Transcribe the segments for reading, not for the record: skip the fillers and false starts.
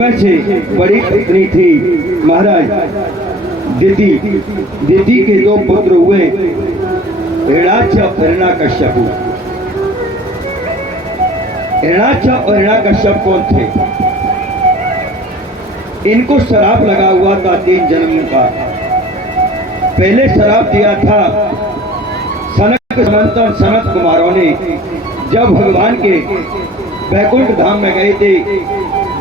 से बड़ी पत्नी थी महाराज दिति। दिति के दो पुत्र हुए, हिरणाक्ष और हिरण्यकश्यप। हिरणाक्ष और हिरण्यकश्यप कौन थे? इनको शराप लगा हुआ था 3 जन्मों का। पहले शराप दिया था सनक सनंतन सनत कुमारों ने, जब भगवान के वैकुंठ धाम में गए थे।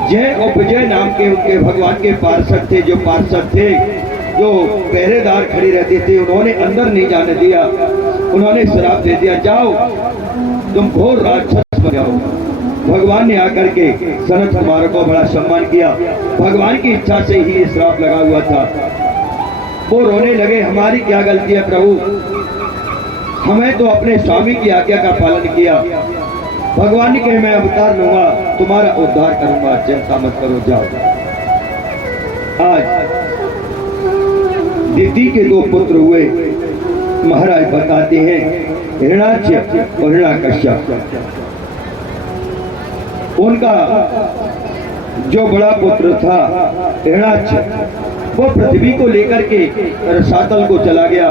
जय और विजय नाम के उनके भगवान के पार्षद थे, जो पार्षद थे, जो पहरेदार खड़ी रहते थे, उन्होंने अंदर नहीं जाने दिया। उन्होंने श्राप दे दिया, जाओ तुम घोर राक्षस बन जाओ। भगवान ने आकर के सनत कुमार को बड़ा सम्मान किया। भगवान की इच्छा से ही ये श्राप लगा हुआ था। वो रोने लगे, हमारी क्या गलती है प्रभु, हमें तो अपने स्वामी की आज्ञा का पालन किया। भगवान ने कहा मैं अवतार लूंगा, तुम्हारा उद्धार करूंगा, चिंता मत करो, जाओ। आज दिति के 2 पुत्र हुए महाराज, बताते हैं हिरणाक्ष और हिरण्यकश्यप। उनका जो बड़ा पुत्र था हिरणाक्ष, वो पृथ्वी को लेकर के रसातल को चला गया।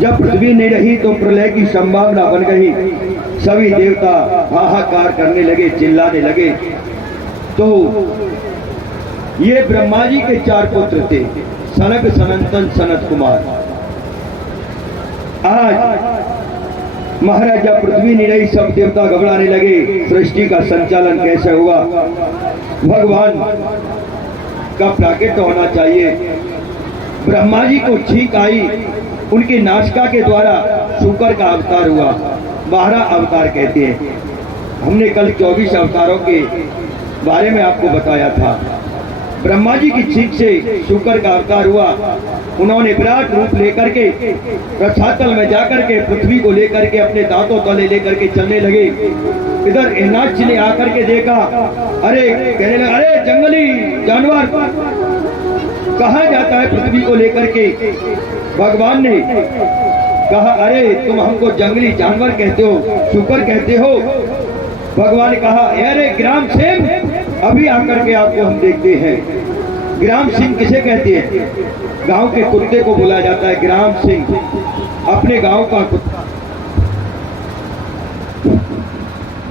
जब पृथ्वी नहीं रही तो प्रलय की संभावना बन गई। सभी देवता हाहाकार करने लगे, चिल्लाने लगे। तो ये ब्रह्मा जी के 4 पुत्र थे, सनक सनंतन सनत कुमार। आज महाराज जब पृथ्वी नहीं रही, सब देवता घबराने लगे, सृष्टि का संचालन कैसे होगा, भगवान का प्राकट्य होना चाहिए। ब्रह्मा जी को छींक आई, उनकी नासिका के द्वारा शुक्र का अवतार हुआ। 12 अवतार कहते हैं। हमने कल 24 अवतारों के बारे में आपको बताया था। ब्रह्मा जी की छींक से शुक्र का अवतार हुआ। उन्होंने विराट रूप लेकर के रसातल में जाकर के पृथ्वी को लेकर के अपने दांतों तले लेकर के चलने लगे। इधर हिरणाक्ष ने आकर के देखा, अरे कहने लगा, अरे जंगली जानवर कहाँ जाता है पृथ्वी को लेकर के। भगवान ने कहा, अरे तुम हमको जंगली जानवर कहते हो, शुक्र कहते हो। भगवान ने कहा, अरे ग्राम सिंह, अभी आकर के आपको हम देखते हैं। ग्राम सिंह किसे कहते हैं? गांव के कुत्ते को बोला जाता है ग्राम सिंह। अपने गांव का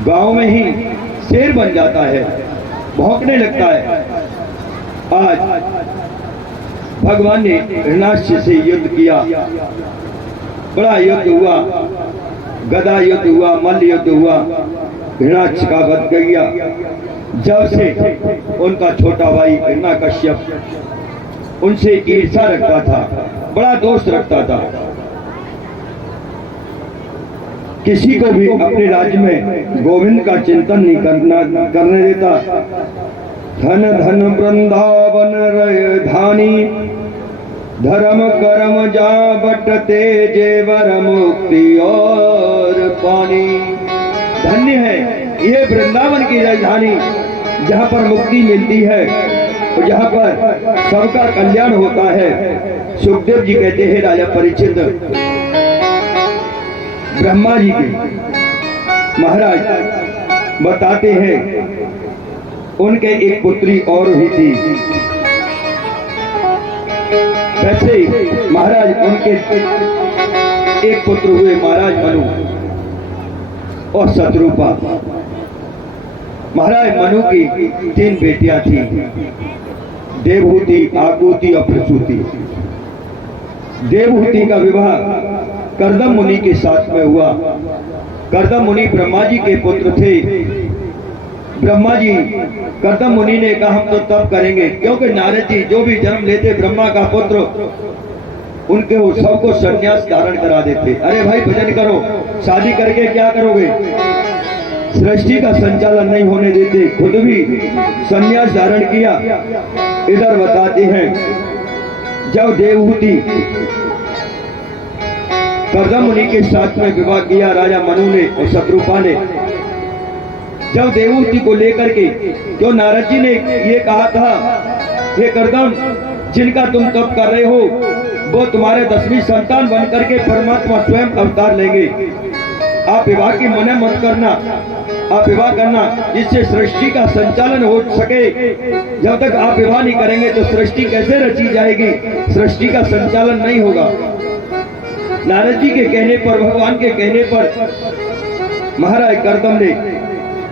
गांव में ही शेर बन जाता है, भौंकने लगता है। आज भगवान ने हिरणाक्ष से युद्ध किया, बड़ा युद्ध हुआ, गदा युद्ध हुआ, मल्ल युद्ध हुआ। हिरणाक्ष का वध किया। जब से उनका छोटा भाई हिरण्यकश्यप उनसे ईर्ष्या रखता था, बड़ा दोष रखता था, किसी को भी अपने राज्य में गोविंद का चिंतन नहीं करने देता। धन धन वृंदावन राजधानी, धर्म कर्म जा बटते जेवर मुक्ति और पानी। धन्य है ये वृंदावन की राजधानी, जहाँ पर मुक्ति मिलती है और जहाँ पर सबका कल्याण होता है। सुखदेव जी कहते हैं राजा परीक्षित ब्रह्मा जी के महाराज बताते हैं, उनके एक पुत्री और हुई थी। वैसे महाराज उनके एक पुत्र हुए महाराज मनु और शत्रुपा। महाराज मनु की 3 बेटियां थी, देवहूति, आकुति और प्रसूति। देवहूति का विवाह कर्दम मुनि के साथ में हुआ। कर्दम मुनि ब्रह्मा जी के पुत्र थे। ब्रह्मा जी कर्दम मुनि ने कहा, हम तो तब करेंगे, क्योंकि नारद जी जो भी जन्म लेते ब्रह्मा का पुत्र, उनके वो सबको संन्यास धारण करा देते। अरे भाई भजन करो, शादी करके क्या करोगे, सृष्टि का संचालन नहीं होने देते, खुद भी संन्यास धारण किया। इधर बताते हैं, जब देवहूति कर्दम मुनि के साथ में विवाह किया राजा मनु ने और शत्रुपा ने, जब देवहूति को लेकर के, जो नारद जी ने ये कहा था, हे कर्दम, जिनका तुम तप कर रहे हो वो तुम्हारे 10वीं संतान बनकर के परमात्मा स्वयं अवतार लेंगे। आप विवाह की मना मत करना। आप विवाह करना, जिससे सृष्टि का संचालन हो सके। जब तक आप विवाह नहीं करेंगे तो सृष्टि कैसे रची जाएगी, सृष्टि का संचालन नहीं होगा। नारद जी के कहने पर, भगवान के कहने पर महाराज कर्दम ने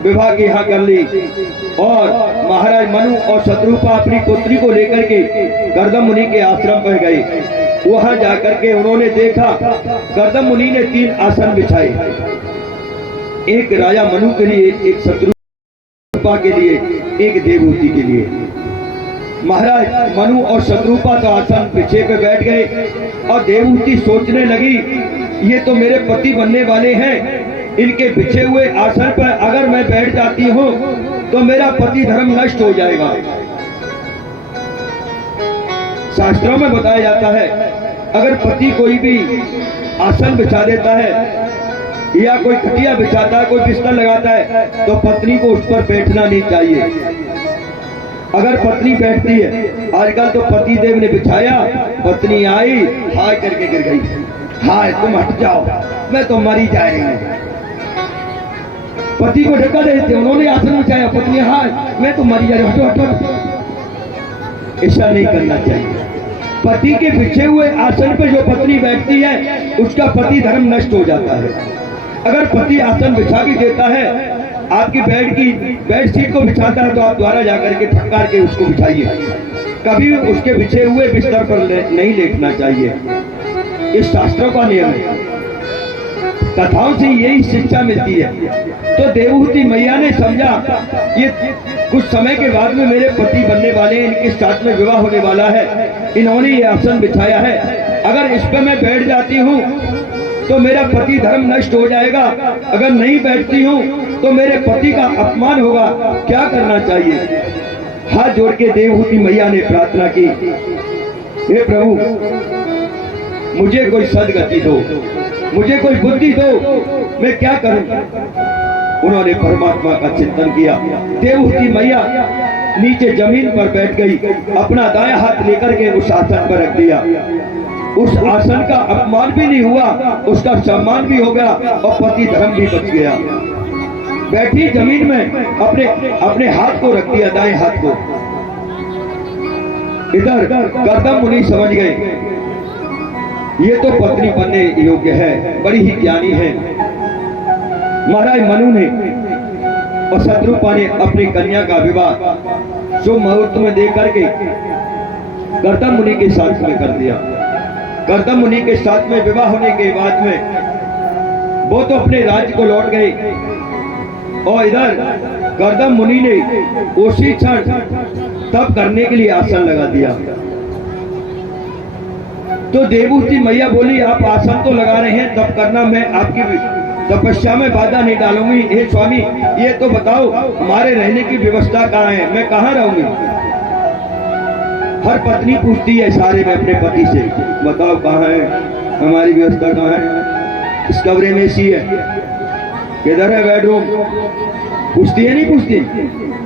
विवाह की हाँ कर ली और महाराज मनु और शत्रुपा अपनी पुत्री को लेकर के कर्दम मुनि के आश्रम पर गए। वहां जाकर के उन्होंने देखा कर्दम मुनि ने 3 आसन बिछाए, एक राजा मनु के लिए, एक शत्रुपा के लिए, एक देवहूति के लिए। महाराज मनु और शत्रुपा तो आसन पीछे पे बैठ गए और देवहूति सोचने लगी ये तो मेरे पति बनने वाले हैं, इनके बिछे हुए आसन पर अगर मैं बैठ जाती हूँ तो मेरा पति धर्म नष्ट हो जाएगा। शास्त्रों में बताया जाता है अगर पति कोई भी आसन बिछा देता है या कोई खटिया बिछाता है, कोई बिस्तर लगाता है, तो पत्नी को उस पर बैठना नहीं चाहिए। अगर पत्नी बैठती है, आजकल तो पति देव ने बिछाया, पत्नी आई हाय करके गिर गई, हाय तुम हट जाओ मैं तो मरी जा रही हूँ। पति को धक्का देते, उन्होंने आसन बिछाया, पत्नी हाय मैं तो मरी जा रही हूँ, हटो हटो। ऐसा नहीं करना चाहिए। पति के बिछे हुए आसन पर जो पत्नी बैठती है उसका पति धर्म नष्ट हो जाता है। अगर पति आसन बिछा भी देता है, आपकी बेड शीट को बिछाता है, तो आप द्वारा जाकर के ठक्कार के उसको बिछाइए। कभी उसके बिछे हुए बिस्तर पर नहीं लेटना चाहिए। इस शास्त्रों का नियम है, कथाओं से यही शिक्षा मिलती है। तो देवहूति मैया ने समझा ये कुछ समय के बाद में मेरे पति बनने वाले हैं, इनके साथ में विवाह होने वाला है, इन्होंने ये आसन बिछाया है, अगर इस पर मैं बैठ जाती हूँ तो मेरा पति धर्म नष्ट हो जाएगा, अगर नहीं बैठती हूँ तो मेरे पति का अपमान होगा, क्या करना चाहिए। हाथ जोड़ के देवहूति मैया ने प्रार्थना की, हे प्रभु मुझे कोई सद्गति दो, मुझे कोई बुद्धि दो, मैं क्या करूं। उन्होंने परमात्मा का चिंतन किया। देवहूति मैया नीचे जमीन पर बैठ गई, अपना दाया हाथ लेकर के उस आसन पर रख दिया। उस आसन का अपमान भी नहीं हुआ, उसका सम्मान भी हो गया और पति धर्म भी बच गया। बैठी जमीन में अपने हाथ को रख दिया, दाएं हाथ को। इधर कर्दम मुनि समझ गए ये तो पत्नी बनने योग्य है, बड़ी ही ज्ञानी है। महाराज मनु ने और शत्रुपा ने अपनी कन्या का विवाह शुभ मुहूर्त में दे करके कर्दम मुनि के साथ में कर दिया। कर्दम मुनि के साथ में विवाह होने के बाद में वो तो अपने राज्य को लौट गए और इधर कर्दम मुनि ने उसी क्षण तप करने के लिए आसन लगा दिया। तो देवहूति मैया बोली आप आसन तो लगा रहे हैं, तप करना, मैं आपकी तपस्या में बाधा नहीं डालूंगी। हे स्वामी ये तो बताओ हमारे रहने की व्यवस्था कहाँ है, मैं कहाँ रहूंगी। हर पत्नी पूछती है सारे में अपने पति से, बताओ कहाँ है, हमारी व्यवस्था कहाँ है। इस कमरे में एसी है, किधर है बेडरूम, पूछती है नहीं पूछती।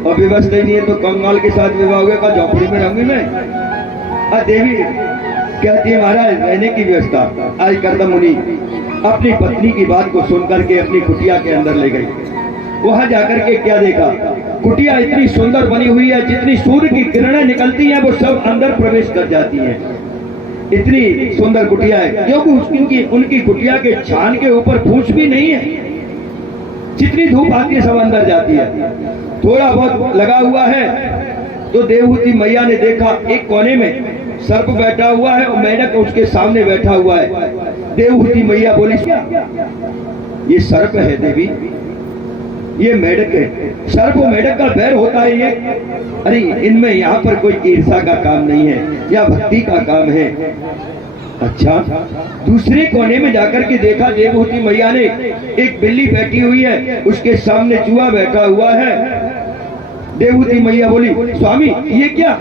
और व्यवस्था ही नहीं है तो कंगाल के साथ विवाह होगा, का झोपड़ी में रहूंगी मैं। देवी कहती है महाराज रहने की व्यवस्था। आज कर्दम मुनि अपनी पत्नी की बात को सुनकर के अपनी कुटिया के अंदर ले गई। वहां जाकर के क्या देखा, कुटिया इतनी सुंदर बनी हुई है, जितनी सूर्य की किरणें निकलती हैं वो सब अंदर प्रवेश कर जाती हैं। इतनी सुंदर कुटिया है, क्योंकि उनकी कुटिया के छान के ऊपर फूस भी नहीं है, जितनी धूप आती है सब अंदर जाती है। थोड़ा बहुत लगा हुआ है तो देवहूति मैया ने देखा एक कोने में सर्प बैठा हुआ है और मेढक उसके सामने बैठा हुआ है। देवहूति मैया बोली ये सर्प है देवी, ये मेढक है। सर्प और मेढक का बैर होता है ये, अरे इनमें यहाँ पर कोई ईर्ष्या का काम नहीं है या भक्ति का काम है। अच्छा, दूसरे कोने में जाकर के देखा देवहूति मैया ने एक बिल्ली बैठी हुई है, उसके सामने चूहा बैठा हुआ है। देवहूति मैया बोली स्वामी ये क्या,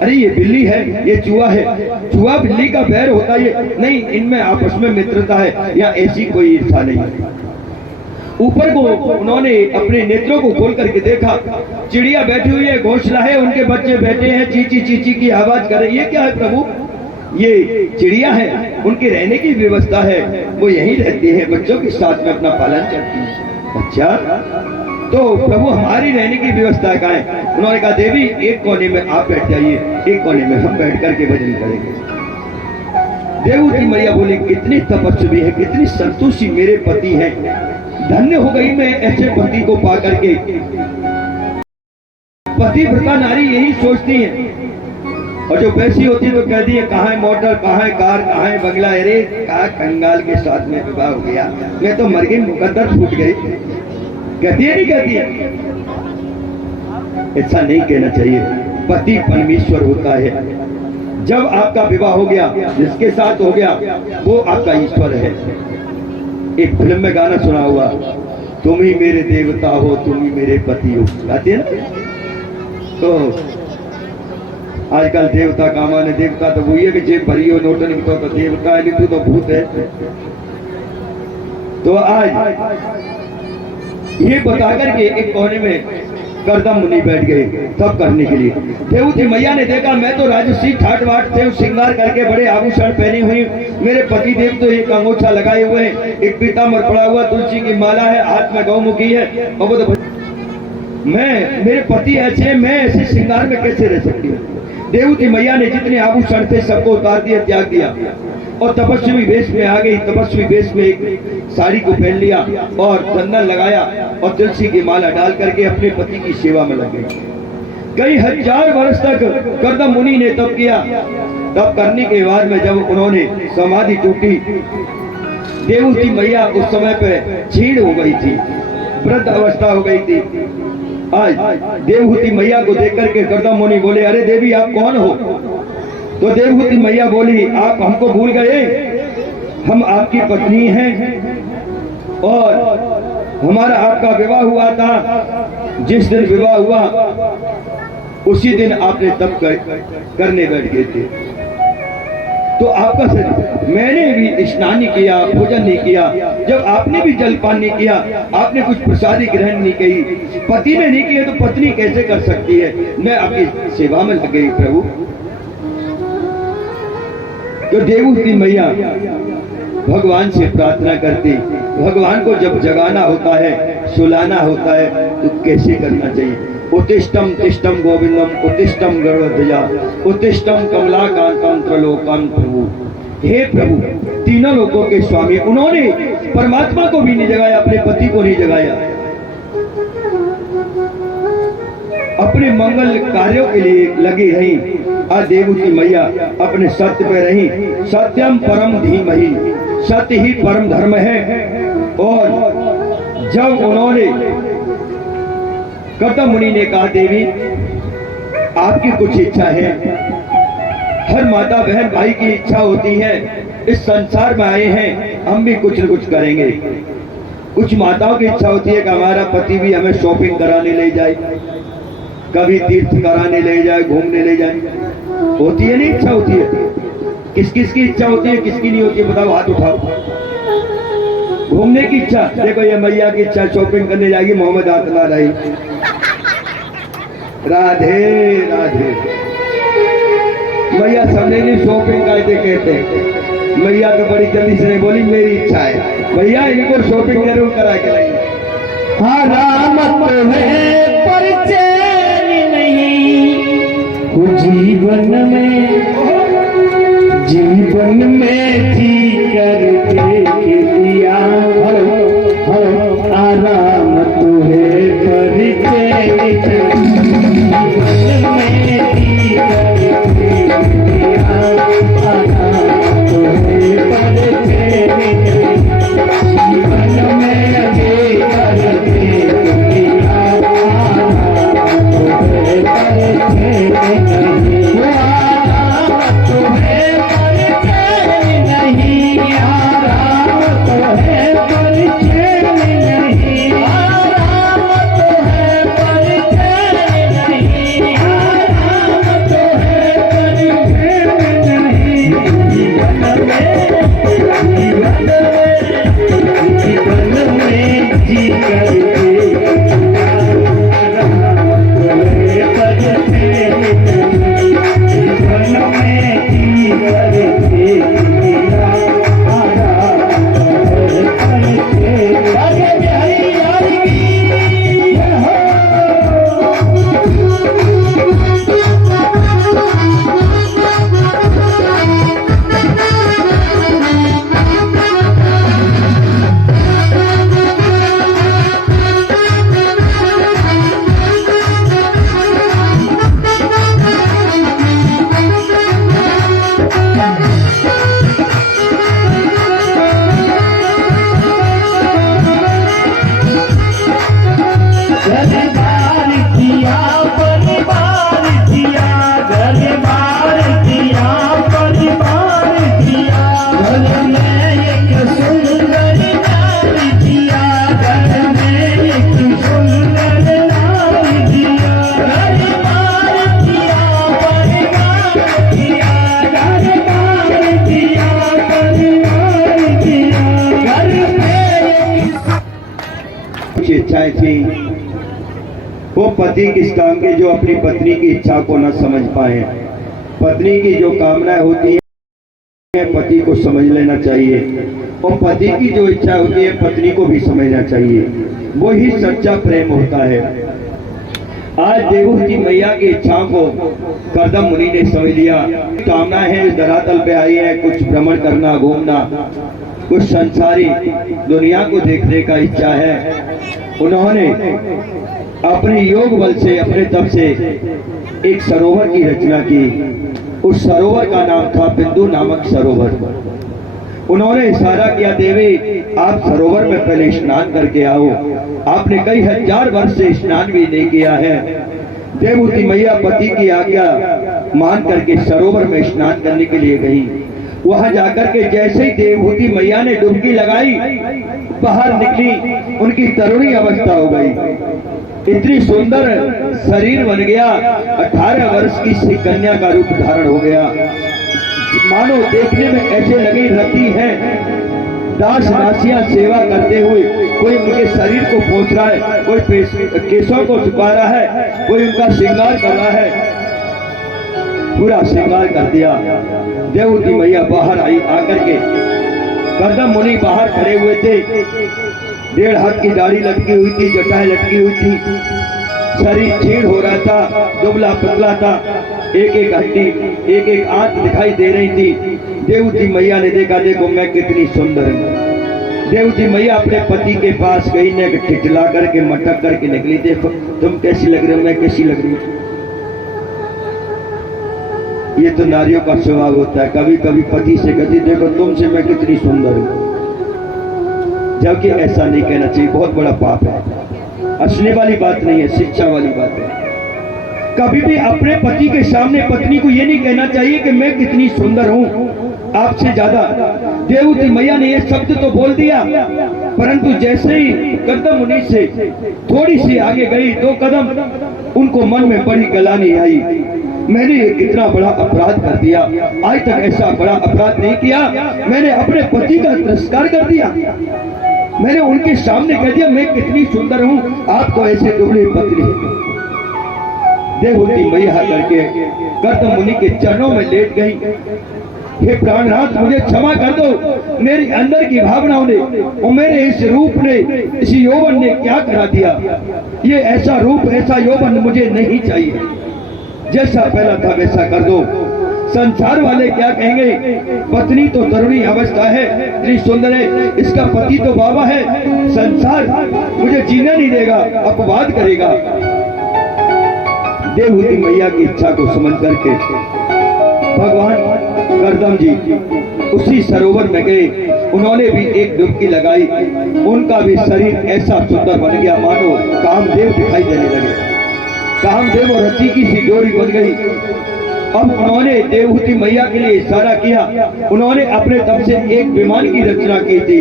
अरे ये बिल्ली है, ये चूहा है, चूहा बिल्ली का बैर होता है नहीं, इनमें आपस में मित्रता है या ऐसी कोई ईर्ष्या नहीं है। ऊपर को उन्होंने अपने नेत्रों को खोल करके देखा, चिड़िया बैठी हुई है, घोंसला है, उनके बच्चे बैठे हैं, चीची चीची की आवाज कर रही है। क्या है प्रभु, ये चिड़िया है, उनके रहने की व्यवस्था है, वो यहीं रहती है, बच्चों के साथ में अपना पालन करती है। अच्छा, तो प्रभु हमारी रहने की व्यवस्था कहाँ है? उन्होंने कहा देवी एक कोने में आप बैठ जाइए, एक कोने में हम बैठ करके भजन करेंगे। देवहूति मैया बोली कितनी तपस्वी है, कितनी संतोषी मेरे पति हैं, धन्य हो गई मैं ऐसे पति को पा करके। पतिव्रता नारी यही सोचती है, और जो पैसी होती है तो कहती है कहाँ है मोटर, कहाँ है कार, कहाँ है बंगला। अरे कहा कंगाल के साथ में विवाह हो गया, मैं तो मर गई, मुकद्दर छूट गई। कहती है नहीं कहती है? ऐसा नहीं कहना चाहिए। पति परमेश्वर होता है। जब आपका विवाह हो गया, जिसके साथ हो गया वो आपका ईश्वर है। एक फिल्म में गाना सुना हुआ, तुम ही मेरे देवता हो, तुम ही मेरे पति हो, गाते हैं ना। तो आजकल देवता का माने, देवता तो वही है कि जेब भरी हो नोटन तो देवता है, नहीं तो भूत है। तो आज ये बता करके एक कोने में करदम मुनि बैठ गए तब करने के लिए। देवहूति मैया ने देखा मैं तो राजसी ठाट वाट थे, श्रृंगार करके बड़े आभूषण पहने हुए, मेरे पति देव तो एक अंगोछा लगाए हुए हैं, एक पीताम्बर पड़ा हुआ, तुलसी की माला है, हाथ में गौमुखी है, और वो तो मेरे पति ऐसे, मैं ऐसे श्रृंगार में कैसे रह सकती हूँ? देवहूति मैया ने जितने आभूषण थे सबको उतार दिया, त्याग दिया, और तपस्वी वेश में आ गई। तपस्वी वेश में एक साड़ी को पहन लिया और चंदन लगाया और तुलसी की माला डाल करके अपने पति की सेवा में लग गई। कई हजार वर्ष तक करदम मुनि ने तप किया। तप करने के बाद में जब उन्होंने समाधि टूटी, देवहूति मैया उस समय पे क्षीण हो गई थी, वृद्ध अवस्था हो गई थी। आज देवहूति मैया को देख करके करदम मुनि बोले अरे देवी आप कौन हो? तो देवहूति मैया बोली आप हमको भूल गए, हम आपकी पत्नी हैं और हमारा आपका विवाह हुआ था। जिस दिन विवाह हुआ उसी दिन आपने तप करने बैठ गए थे। तो आपका मैंने भी स्नान नहीं किया, भोजन नहीं किया, जब आपने भी जलपान नहीं किया, आपने कुछ प्रसादी ग्रहण नहीं की, पति ने नहीं किया तो पत्नी कैसे कर सकती है? मैं आपकी सेवा में लग गई प्रभु। तो देवहूति मैया भगवान से प्रार्थना करती, भगवान को जब जगाना होता है, सुलाना होता है तो कैसे करना चाहिए? उत्तिष्ठम तिष्ठम गोविंदम उत्तिष्ठम गरुड़ध्वजा उत्तिष्ठम कमलाकांतम त्रलोकान प्रभु। हे प्रभु, तीनों लोकों के स्वामी, उन्होंने परमात्मा को भी नहीं जगाया, अपने पति को नहीं जगाया, अपने मंगल कार्यों के लिए लगी रही। आज देवहूति मैया अपने सत्य पे रही। सत्यम परम धीमहि, सत्य ही परम धर्म है। और जब उन्होंने करदम मुनि ने कहा देवी आपकी कुछ इच्छा है, हर माता बहन भाई की इच्छा होती है, इस संसार में आए हैं हम भी कुछ न कुछ करेंगे। कुछ माताओं की इच्छा होती है कि हमारा पति भी हमें शॉपिंग कराने ले जाए, कभी तीर्थ कराने ले जाए, घूमने ले जाए। होती है नहीं इच्छा होती है? किस किस की इच्छा होती है, किसकी नहीं होती है? बताओ, हाथ उठाओ। घूमने की इच्छा, देखो ये मैया की इच्छा शॉपिंग करने जाएगी, मोहम्मद आत्मा रही। राधे राधे। मैया समझेंगे शॉपिंग कायदे कहते हैं। मैया तो बड़ी जल्दी से नहीं बोली मेरी इच्छा है, भैया इनको शॉपिंग जरूर करा के लाइए। हाँ रामत है पर चैन नहीं, जीवन में जी कर देख लिया। आराम तो है पर चैन नहीं, जीवन में जी कर देख लिया। आराम तो है पर चैन नहीं, जीवन में जी कर देख लिया। आराम तो है पर चैन नहीं, आराम तो है पर चैन नहीं। थी, वो पति किस काम के जो अपनी पत्नी की इच्छा को न समझ पाए। पत्नी की जो कामनाएं होती है पति को समझ लेना चाहिए, और पति की जो इच्छा होती है पत्नी को भी समझना चाहिए। वो ही सच्चा प्रेम होता है। आज देवहूति मैया की इच्छाओं को करदम मुनि ने समझ लिया। कामना है इस धरातल पे आई है, कुछ भ्रमण करना, घूमना, कुछ संसारी दुनिया को देखने का इच्छा है। उन्होंने अपने योग बल से, अपने तप से एक सरोवर की रचना की। उस सरोवर का नाम था बिंदु नामक सरोवर। उन्होंने इशारा किया, देवी आप सरोवर में पहले स्नान करके आओ। आपने कई हजार वर्ष से स्नान भी नहीं किया है। देवहूति मैया पति की आज्ञा मान करके सरोवर में स्नान करने के लिए गई। वहां जाकर के जैसे ही देवहूति मैया ने डुबकी लगाई, बाहर निकली, उनकी तरुणी अवस्था हो गई। इतनी सुंदर शरीर बन गया, 18 वर्ष की सी कन्या का रूप धारण हो गया। मानो देखने में ऐसे लगी रती है, दास दासियां सेवा करते हुए, कोई उनके शरीर को पोंछ रहा है, कोई केशों को झुका रहा है, कोई उनका श्रृंगार कर रहा है। पूरा श्रृंगार कर दिया। देवहूति मैया बाहर आई। आकर के करदम मुनि बाहर खड़े हुए थे। 1.5 हाथ की दाढ़ी लटकी हुई थी, जटाएं लटकी हुई थी, शरीर छीड़ हो रहा था, दुबला पतला था, एक एक हड्डी, एक एक आंख दिखाई दे रही थी। देवहूति मैया ने देखा, देखो मैं कितनी सुंदर हूँ। देवहूति मैया अपने पति के पास गई, ने टिटला करके मटक करके निकली, देखो तुम कैसी लग रही हो, मैं कैसी लग रही हूँ। ये तो नारियों का स्वभाव होता है, कभी कभी पति से कहती, देखो तुमसे मैं कितनी सुंदर हूँ, जबकि ऐसा नहीं कहना चाहिए, बहुत बड़ा पाप है। हंसने वाली बात नहीं है, शिक्षा वाली बात है। कभी भी अपने पति के सामने पत्नी को ये नहीं कहना चाहिए कि मैं कितनी सुंदर हूँ आपसे ज्यादा। देवहूति मैया ने ये शब्द तो बोल दिया, परंतु जैसे ही करदम मुनि से थोड़ी सी आगे गई, 2 कदम, उनको मन में बड़ी गलानी आई, मैंने ये कितना बड़ा अपराध कर दिया। आज तक ऐसा बड़ा अपराध नहीं किया। मैंने अपने पति का तिरस्कार कर दिया। मैंने उनके सामने कह दिया मैं कितनी सुंदर हूँ, आपको ऐसे दुबली पत्नी। देवहूति मैया करके करदम मुनि के चरणों में लेट गई। हे प्राणनाथ, मुझे क्षमा कर दो, मेरी अंदर की भावनाओं ने और मेरे इस रूप ने, इस यौवन ने क्या करा दिया। ये ऐसा रूप, ऐसा यौवन मुझे नहीं चाहिए। जैसा पहला था वैसा कर दो। संसार वाले क्या कहेंगे, पत्नी तो तरुणी अवस्था है, इतनी सुंदर है, इसका पति तो बाबा है, संसार मुझे जीने नहीं देगा, अपवाद करेगा। देवहूति मैया की इच्छा को समझ करके भगवान करदम जी उसी सरोवर में गए। उन्होंने भी एक डुबकी लगाई। उनका भी शरीर ऐसा सुंदर बन गया मानो कामदेव दिखाई देने लगे। कामदेव और रति की सी जोड़ी बन गई। अब उन्होंने देवहूति मैया के लिए इशारा किया। उन्होंने अपने तब से एक विमान की रचना की थी,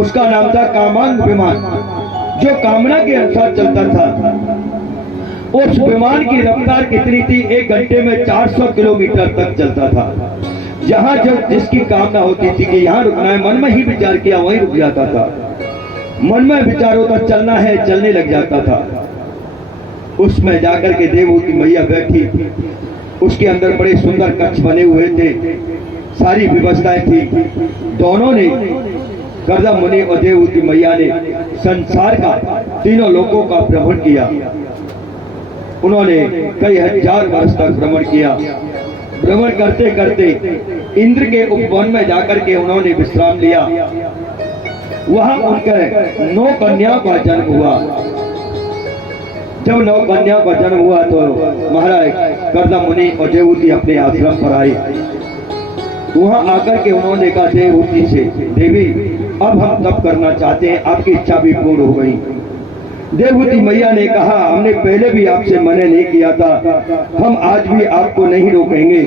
उसका नाम था कामांग विमान, जो कामना के अनुसार चलता था। उस विमान की रफ्तार कितनी थी, 1 घंटे में 400 किलोमीटर तक चलता था। जहां जब जिसकी कामना होती थी कि यहाँ रुकना है, मन में ही विचार किया, वहीं रुक जाता था। मन में विचार होता चलना है, चलने लग जाता था। उसमें जाकर के देवहूति मैया बैठी। उसके अंदर बड़े सुंदर कक्ष बने हुए थे, सारी व्यवस्थाएं थी। दोनों ने, करदम मुनि और देवहूति मैया ने, संसार का, तीनों लोकों का भ्रमण किया। उन्होंने कई हजार वर्ष तक भ्रमण किया। भ्रमण करते करते इंद्र के उपवन में जाकर के उन्होंने विश्राम लिया। वहां उनके 9 कन्याओं का जन्म हुआ। जब 9 कन्याओं का जन्म हुआ तो महाराज करदम मुनि और देवहूति अपने आश्रम पर आए। वहां आकर के उन्होंने कहा देवहूति से, देवी अब हम तप करना चाहते हैं, आपकी इच्छा भी पूर्ण हो गई। देवहूति मैया ने कहा हमने पहले भी आपसे मना नहीं किया था, हम आज भी आपको नहीं रोकेंगे,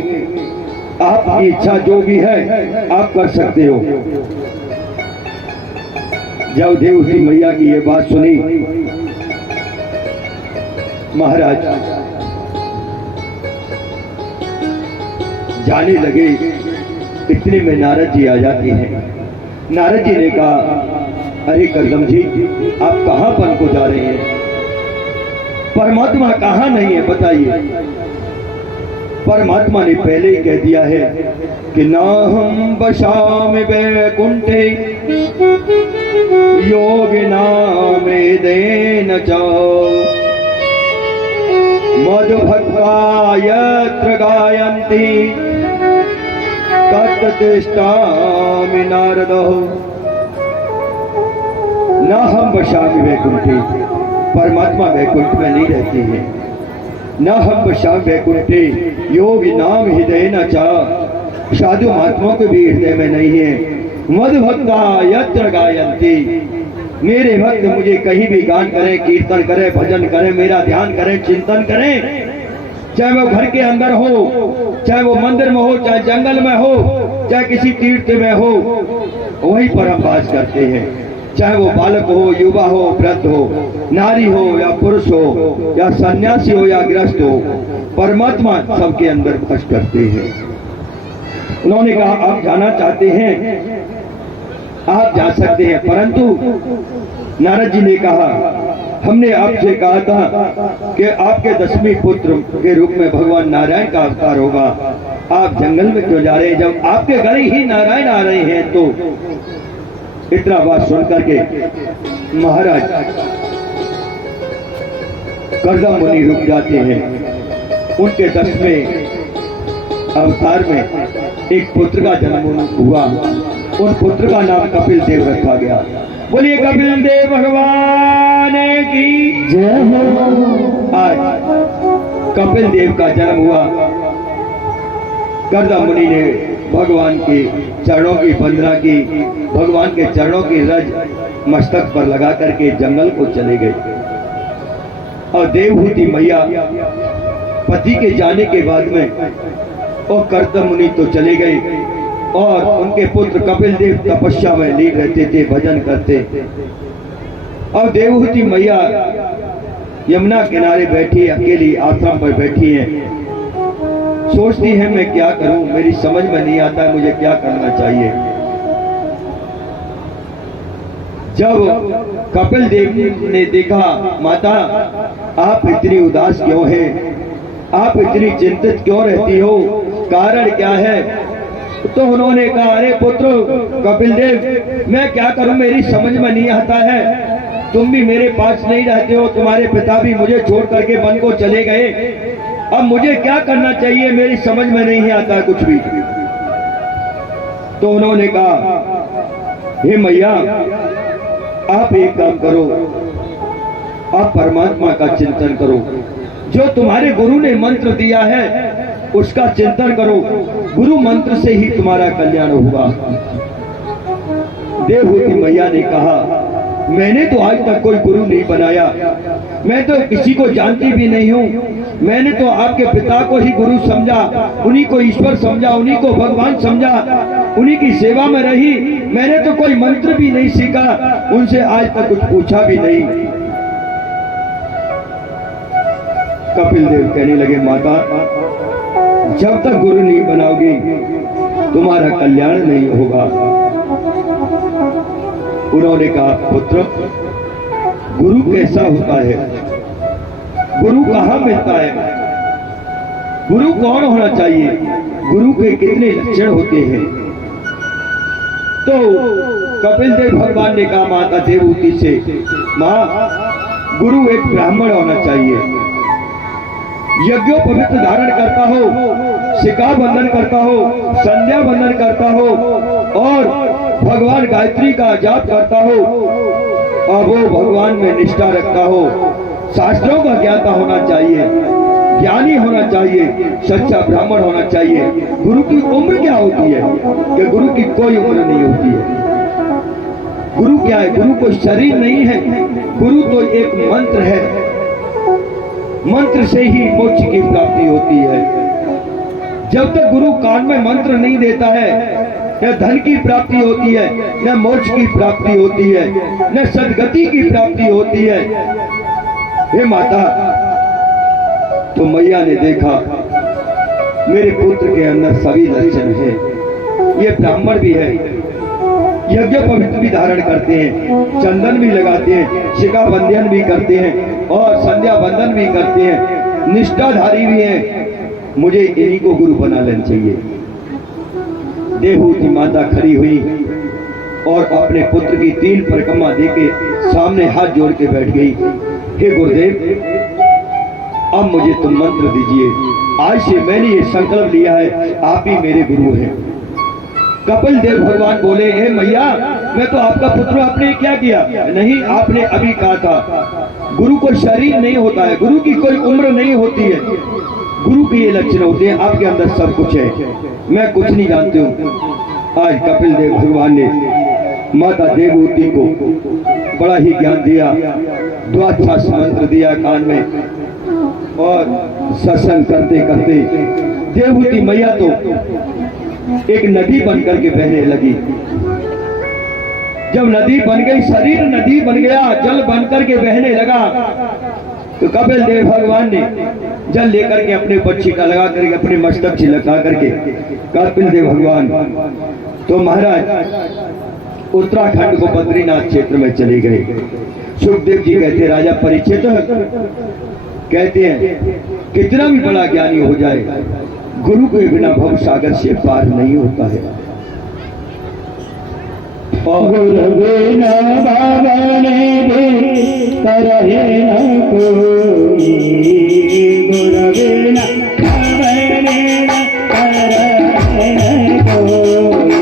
आपकी इच्छा जो भी है आप कर सकते हो। जब देवहूति मैया की ये बात सुनी, महाराज जाने लगे। इतने में नारद जी आ जाते हैं। नारद जी ने कहा अरे करदम जी, आप कहाँ बन को जा रहे हैं? परमात्मा कहाँ नहीं है बताइए। परमात्मा ने पहले ही कह दिया है कि ना हम बशाम वैकुंठे योग नाम देन चाओ मधुभक्ता यत्र गायन्ति तत्तिष्ठामि नारदो। ना हम बशाम वैकुंठे, परमात्मा वैकुंठ में नहीं रहते हैं। न हम बशाम वैकुंठे योग नाम हृदय न चा, साधु महात्माओं के भी हृदय में नहीं है। मद भक्ता यत्र गायन्ति, मेरे भक्त मुझे कहीं भी गान करें, कीर्तन करें, भजन करें, मेरा ध्यान करें, चिंतन करें, चाहे वो घर के अंदर हो, चाहे वो मंदिर में हो, चाहे जंगल में हो, चाहे किसी तीर्थ में हो, वहीं पर हम वास करते हैं। चाहे वो बालक हो, युवा हो, वृद्ध हो, नारी हो या पुरुष हो, या सन्यासी हो या गृहस्थ हो, परमात्मा सबके अंदर वास करते हैं। उन्होंने कहा आप जाना चाहते हैं आप जा सकते हैं, परंतु नारद जी ने कहा हमने आपसे कहा था कि आपके 10वें पुत्र के रूप में भगवान नारायण का अवतार होगा, आप जंगल में क्यों जा रहे हैं जब आपके घर ही नारायण आ रहे हैं? तो इतना बात सुन करके महाराज करदम मुनि रुक जाते हैं। उनके 10वें अवतार में एक पुत्र का जन्म हुआ। उन पुत्र का नाम कपिल देव रखा गया। बोलिए कपिल देव भगवान की जय हो। आज कपिल देव का जन्म हुआ। करदम मुनि ने भगवान के चरणों की वंदना की, भगवान के चरणों की रज मस्तक पर लगा करके जंगल को चले गए। और देवहूति मैया पति के जाने के बाद में और करदम मुनि तो चले गए और उनके पुत्र कपिल देव तपस्या में लीन रहते थे, भजन करते। और देवहूति मैया यमुना किनारे बैठी, अकेली आश्रम पर बैठी है, सोचती है मैं क्या करूं, मेरी समझ में नहीं आता मुझे क्या करना चाहिए। जब कपिल देव ने देखा माता आप इतनी उदास क्यों हैं, आप इतनी चिंतित क्यों रहती हो, कारण क्या है? तो उन्होंने कहा अरे पुत्र कपिल देव मैं क्या करूं, मेरी समझ में नहीं आता है, तुम भी मेरे पास नहीं रहते हो, तुम्हारे पिता भी मुझे छोड़ करके वन को चले गए, अब मुझे क्या करना चाहिए, मेरी समझ में नहीं आता कुछ भी। तो उन्होंने कहा हे मैया आप एक काम करो, आप परमात्मा का चिंतन करो, जो तुम्हारे गुरु ने मंत्र दिया है उसका चिंतन करो, गुरु मंत्र से ही तुम्हारा कल्याण होगा। देवहूति मैया ने कहा मैंने तो आज तक कोई गुरु नहीं बनाया, मैं तो किसी को जानती भी नहीं हूँ, मैंने तो आपके पिता को ही गुरु समझा, उन्हीं को ईश्वर समझा, उन्हीं को भगवान समझा, उन्हीं की सेवा में रही, मैंने तो कोई मंत्र भी नहीं सीखा, उनसे आज तक कुछ पूछा भी नहीं। कपिल देव कहने लगे माता जब तक गुरु नहीं बनाओगी तुम्हारा कल्याण नहीं होगा। उन्होंने कहा पुत्र गुरु कैसा होता है, गुरु कहाँ मिलता है, गुरु कौन होना चाहिए, गुरु के कितने लक्षण होते हैं? तो कपिल देव भगवान ने कहा माता देवहूति से माँ गुरु एक ब्राह्मण होना चाहिए, यज्ञोपवीत धारण करता हो, शिखा बंधन करता हो, संध्या बंधन करता हो और भगवान गायत्री का जाप करता हो और वो भगवान में निष्ठा रखता हो, शास्त्रों का ज्ञाता होना चाहिए, ज्ञानी होना चाहिए, सच्चा ब्राह्मण होना चाहिए। गुरु की उम्र क्या होती है कि गुरु की कोई उम्र नहीं होती है। गुरु क्या है? गुरु कोई शरीर नहीं है, गुरु तो एक मंत्र है, मंत्र से ही मोक्ष की प्राप्ति होती है। जब तक गुरु कान में मंत्र नहीं देता है न धन की प्राप्ति होती है, न मोक्ष की प्राप्ति होती है, न सदगति की प्राप्ति होती है। हे माता तो मैया ने देखा मेरे पुत्र के अंदर सभी लक्षण हैं, ये ब्राह्मण भी है, यज्ञ पवित्र भी धारण करते हैं, चंदन भी लगाते हैं, शिखा बंधन भी करते हैं और संध्या बंधन भी करते हैं, निष्ठाधारी भी हैं। मुझे इन्हीं को गुरु बना लेना चाहिए। देवहूति माता खड़ी हुई और अपने पुत्र की 3 परिक्रमा देके सामने हाथ जोड़ के बैठ गई। हे गुरुदेव, अब मुझे तुम मंत्र दीजिए। आज से मैंने ये संकल्प लिया है, आप ही मेरे गुरु हैं। कपिल देव भगवान बोले, हे मैया, मैं तो आपका पुत्र, आपने क्या किया? नहीं, आपने अभी कहा था गुरु को शरीर नहीं होता है, गुरु की कोई उम्र नहीं होती है, गुरु के ये लक्षण होते हैं, आपके अंदर सब कुछ है, मैं कुछ नहीं जानती हूँ। आज कपिल देव भगवान ने माता देवहूति को बड़ा ही ज्ञान दिया, द्वादश मंत्र दिया कान में, और सत्संग करते करते देवहूति मैया तो एक नदी बनकर के बहने लगी। जब नदी बन गई, शरीर नदी बन गया, जल बनकर के बहने लगा, तो कपिल देव भगवान ने जल लेकर के अपने पक्षी का लगा करके, अपने मस्तक से लगा करके, कपिल देव भगवान तो महाराज उत्तराखंड को बद्रीनाथ क्षेत्र में चले गए। सुखदेव जी कहते, राजा परीक्षित कहते हैं, कितना भी बड़ा ज्ञानी हो जाए, गुरु के बिना भव सागर से पार नहीं होता है। गुरु बिना बाबने करहे न कोई, गुरु बिना बाबने करहे न कोई,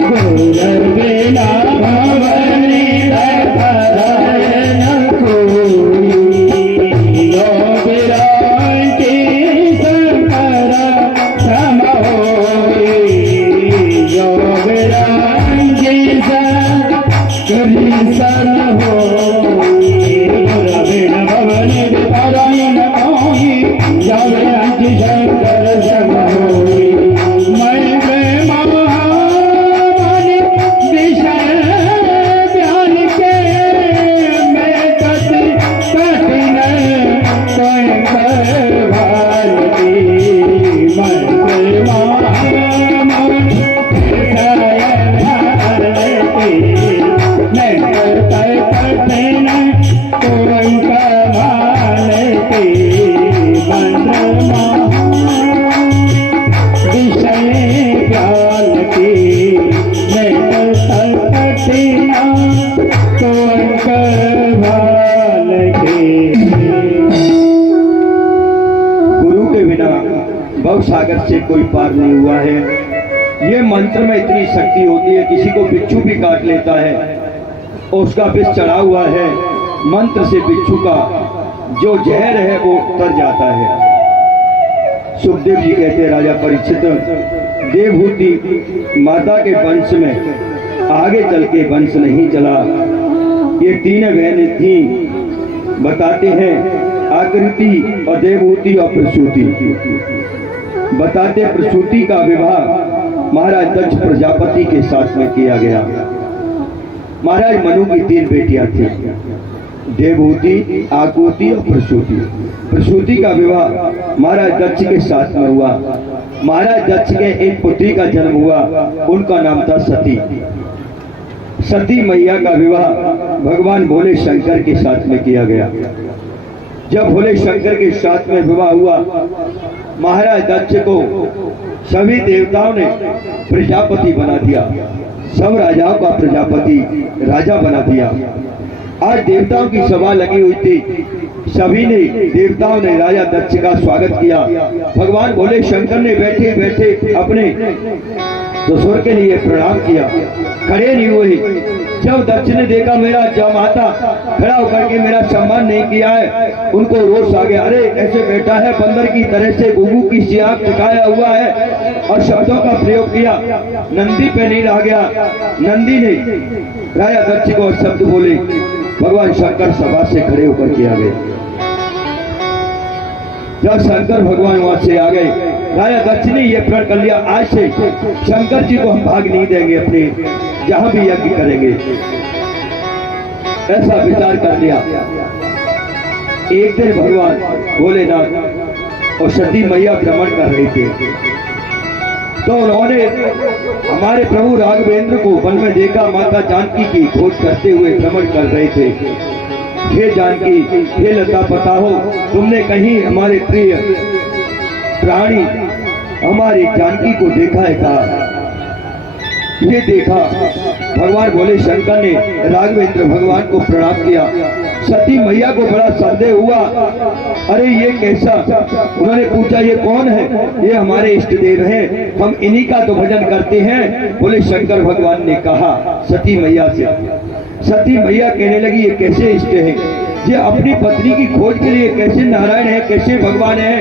गुरु बिना बाबने करहे न कोई, यो विराटी शंकर सम होई, यो विराटी कृष्ण होई, गुरु बिना बाबने करहे न कोई, यो विराटी शंकर सम होई। मैं प्रेम विषय ज्ञान के मैं कठिन भारती, मैं गुरु के बिना भव सागर से कोई पार नहीं हुआ है। ये मंत्र में इतनी शक्ति होती है, किसी को बिच्छू भी काट लेता है और उसका विष चढ़ा हुआ है, मंत्र से बिच्छू का जो जहर है वो उतर जाता है। सुखदेव जी कहते, राजा परीक्षित, देवहूति माता के वंश में आगे चल के वंश नहीं चला। ये 3 बहनें थी, बताते हैं आकृति और देवहूति और प्रसूति। बताते प्रसूति का विवाह महाराज दक्ष प्रजापति के साथ में किया गया। महाराज मनु की 3 बेटियां थी, देवहूति, आकृति और प्रसूति। प्रसूति का विवाह महाराज दक्ष के साथ में हुआ। महाराज दक्ष के एक पुत्री का जन्म हुआ, उनका नाम था सती। सती मैया का विवाह भगवान भोले शंकर के साथ में किया गया। जब भोले शंकर के साथ में विवाह हुआ, महाराज दक्ष को सभी देवताओं ने प्रजापति बना दिया, सब राजाओं का प्रजापति राजा बना दिया। आज देवताओं की सभा लगी हुई थी, सभी ने देवताओं ने राजा दक्ष का स्वागत किया। भगवान भोले शंकर ने बैठे बैठे अपने ससुर के लिए प्रणाम किया, खड़े नहीं हुए। जब दक्ष ने देखा मेरा जमाता खड़ा होकर के मेरा सम्मान नहीं किया है, उनको रोष आ गया। अरे ऐसे बैठा है बंदर की तरह से, गुगु की सियाक टिकाया हुआ है, और शब्दों का प्रयोग किया। नंदी पे नहीं रह गया। नंदी ने राजा दक्ष को शब्द बोले, भगवान शंकर सभा से खड़े होकर के आ गए। जब शंकर भगवान वहां से आ गए, राजा दक्ष ने यह प्रण कर लिया, आज से शंकर जी को हम भाग नहीं देंगे, अपने जहां भी यज्ञ करेंगे। ऐसा विचार कर लिया। एक दिन भगवान भोलेनाथ और सती मैया भ्रमण कर रहे थे। तो उन्होंने हमारे प्रभु राघवेंद्र को वन में देखा, माता जानकी की खोज करते हुए भ्रमण कर रहे थे। हे जानकी, हे लता बताओ, तुमने कहीं हमारे प्रिय प्राणी हमारी जानकी को देखा है क्या? ये देखा। भगवान बोले शंकर ने राघवेंद्र भगवान को प्रणाम किया। सती मैया को बड़ा संदेह हुआ, अरे ये कैसा? उन्होंने पूछा ये कौन है? ये हमारे इष्ट देव हैं, हम इन्हीं का तो भजन करते हैं। बोले शंकर भगवान ने कहा सती मैया से। सती मैया कहने लगी ये कैसे इष्ट है? ये अपनी पत्नी की खोज के लिए कैसे नारायण है, कैसे भगवान है?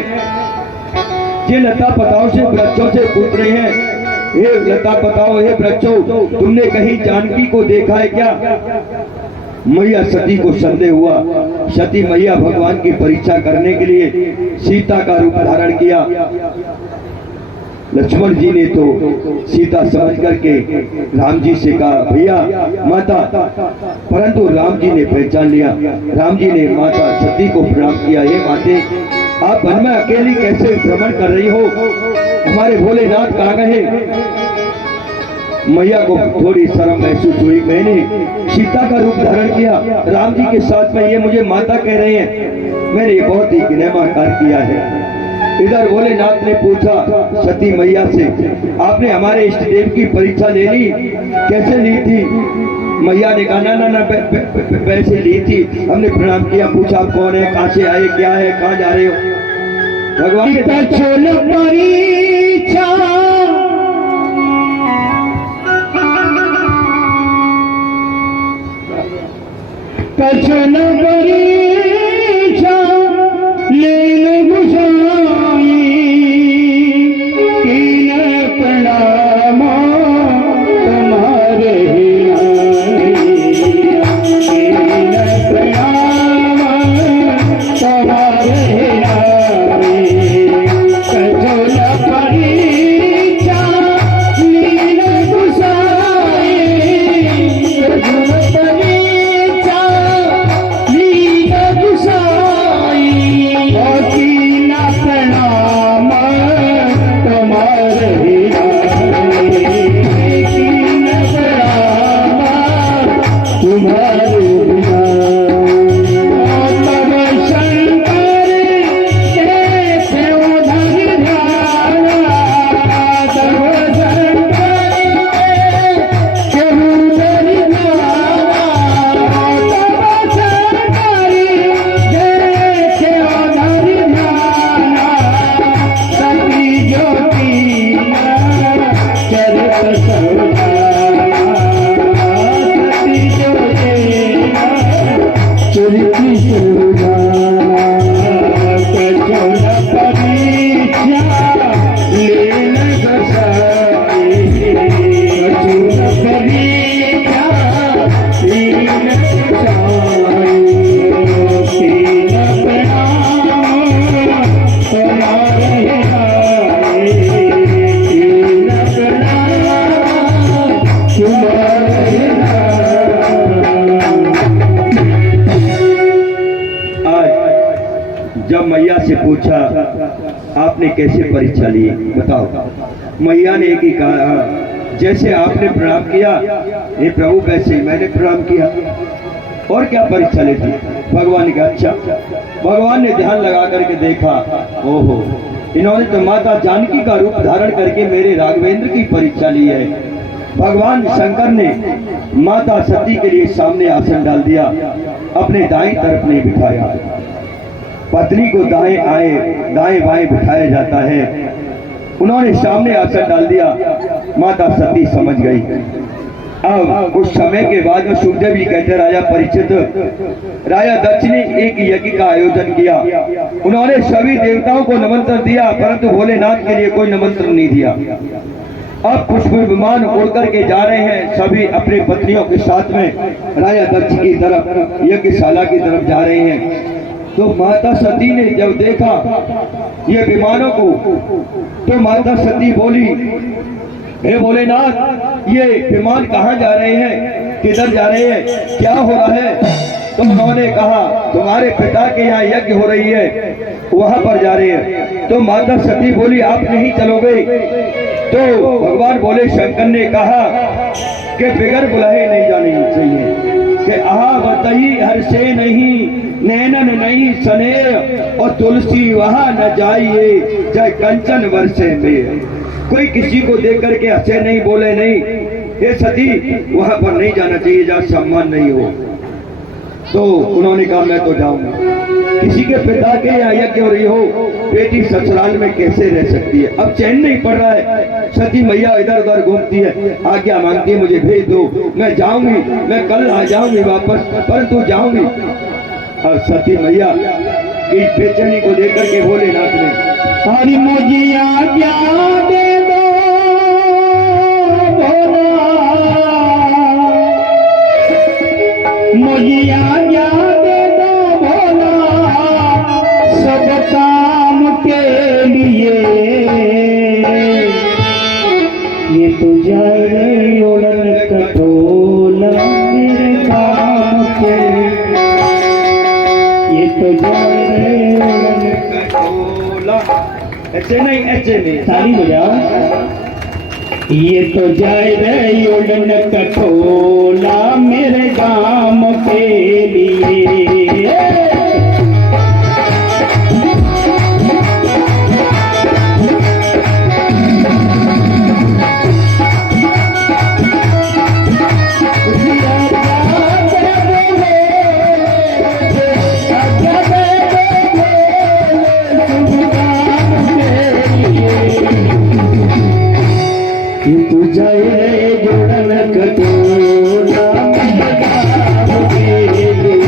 ये लता पताओं से वृक्षों से पूछ रहे हैं, हे लता बताओ, हे वृक्षों, तुमने कहीं जानकी को देखा है क्या? मैया सती को संदेह हुआ। सती मैया भगवान की परीक्षा करने के लिए सीता का रूप धारण किया। लक्ष्मण जी ने तो सीता समझ करके राम जी से कहा भैया माता, परंतु राम जी ने पहचान लिया। राम जी ने माता सती को प्रणाम किया, हे माते, आप वन में अकेली कैसे भ्रमण कर रही हो? हमारे भोलेनाथ कहाँ गए? मैया को थोड़ी शर्म महसूस हुई। मैंने सीता का रूप धारण किया राम जी के साथ में, ये मुझे माता कह रहे हैं, मैंने ये बहुत ही गिनेमा कार्य किया है। इधर भोलेनाथ ने पूछा सती मैया से, आपने हमारे इष्ट देव की परीक्षा ले ली? कैसे ली थी? मैया ने कहा ना वैसे ली थी, हमने प्रणाम किया, पूछा आप कौन है, कहाँ से आए, क्या है, कहाँ जा रहे हो? भगवान कछुल परीक्षा कछुल परीक्षा लेन गुसाई कीन प्रणाम तुम्हारे कीन प्रणाम तुम्हारे कछुल परीक्षा लीन गुसाई कछुल परीक्षा लीन गुसाई कीन प्रणाम तुम्हारे कीन प्रणाम तुम्हारे जब मैया से पूछा आपने कैसे परीक्षा ली बताओ? मैया ने एक ही कहा जैसे आपने प्रणाम किया हे प्रभु वैसे ही मैंने प्रणाम किया। और क्या परीक्षा ली थी? भगवान ने कहा अच्छा। भगवान ने ध्यान लगा करके देखा, ओहो इन्होंने तो माता जानकी का रूप धारण करके मेरे राघवेंद्र की परीक्षा ली है। भगवान शंकर ने माता सती के लिए सामने आसन डाल दिया, अपने दाएं तरफ में बिठाया। पत्नी को दाएं बाएं बिठाया जाता है। उन्होंने सामने आसन डाल दिया, माता सती समझ गई। अब कुछ समय के बाद में सुखदेव जी कहते राजा परीक्षित, राजा दक्ष ने एक यज्ञ का आयोजन किया। उन्होंने सभी देवताओं को निमंत्रण दिया, परंतु भोलेनाथ के लिए कोई निमंत्रण नहीं दिया। अब पुष्प विमान उड़ करके जा रहे हैं, सभी अपनी पत्नियों के साथ में राजा दक्ष की तरफ यज्ञशाला की तरफ जा रहे हैं। तो माता सती ने जब देखा ये विमानों को, तो माता सती बोली हे भोलेनाथ ये विमान कहाँ जा रहे हैं, किधर जा रहे हैं, क्या हो रहा है? तो उन्होंने कहा तुम्हारे पिता के यहाँ यज्ञ हो रही है, वहां पर जा रहे हैं। तो माता सती बोली आप नहीं चलोगे? तो भगवान बोले शंकर ने कहा कि बिगर बुलाए नहीं जाने चाहिए कि आहा बताई हर से नहीं नैनन नहीं सने और तुलसी वहां न जाइए चाहे कंचन वर्षे में। कोई किसी को देख करके हंसे नहीं बोले नहीं, ये सती वहां पर नहीं जाना चाहिए जहाँ सम्मान नहीं हो। तो उन्होंने कहा मैं तो जाऊंगा। किसी के पिता के यहाँ यज्ञ हो रही हो, बेटी ससुराल में कैसे रह सकती है? अब चैन नहीं पड़ रहा है, सती मैया इधर उधर घूमती है, आज्ञा मांगती है मुझे भेज दो, मैं जाऊंगी, मैं कल आ जाऊंगी वापस, परंतु जाऊंगी। और सती मैया इस बेचैनी को देख करके भोलेनाथ ने हरि मुझे आज्ञा दे दो भोला, मुझे आज्ञा दे दो भोला, सब काम के लिए ये तो जाए उड़न खटोला मेरे काम के, ये तो जाए ऐसे नहीं ताली बजाओ। ये तो जाए रे उड़न खटोला मेरे गाम के लिए। तू जाए जोड़न खटोला मेरे गाम के लिए।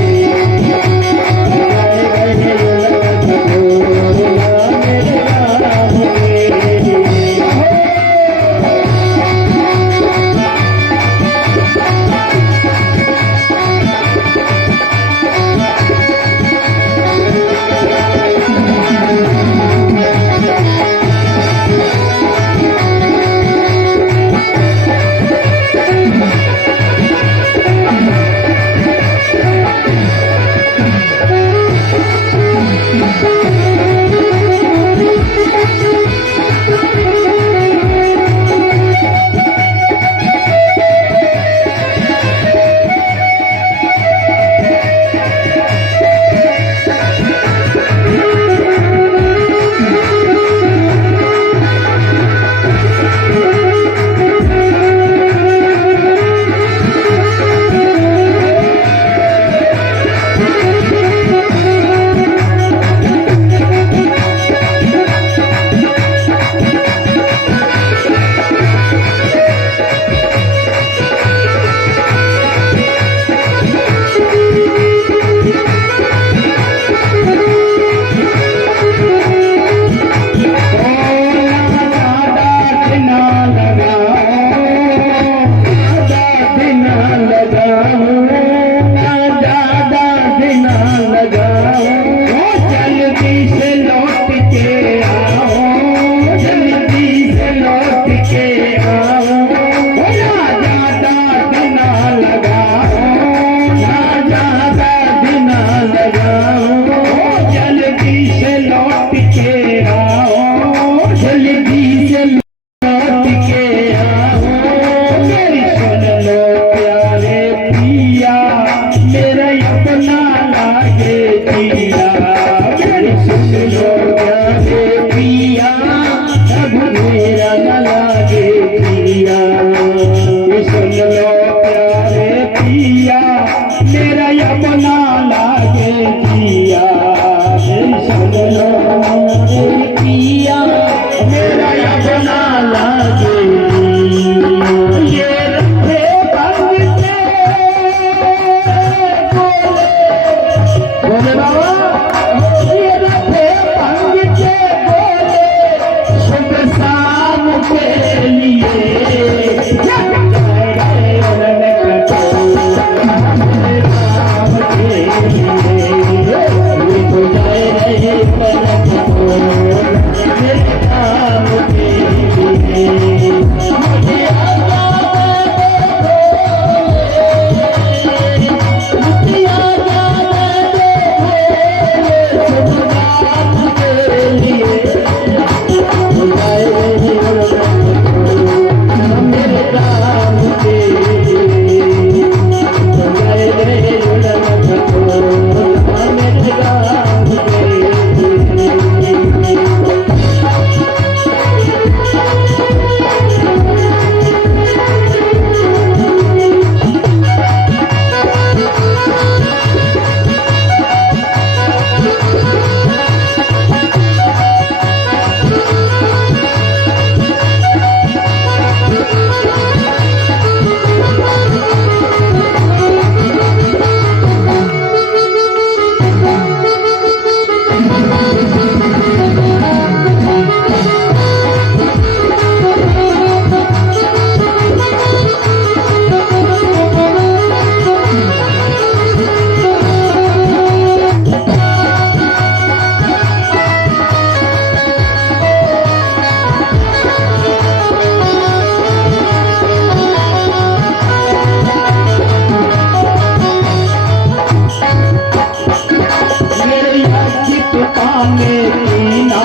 माता ने कीना,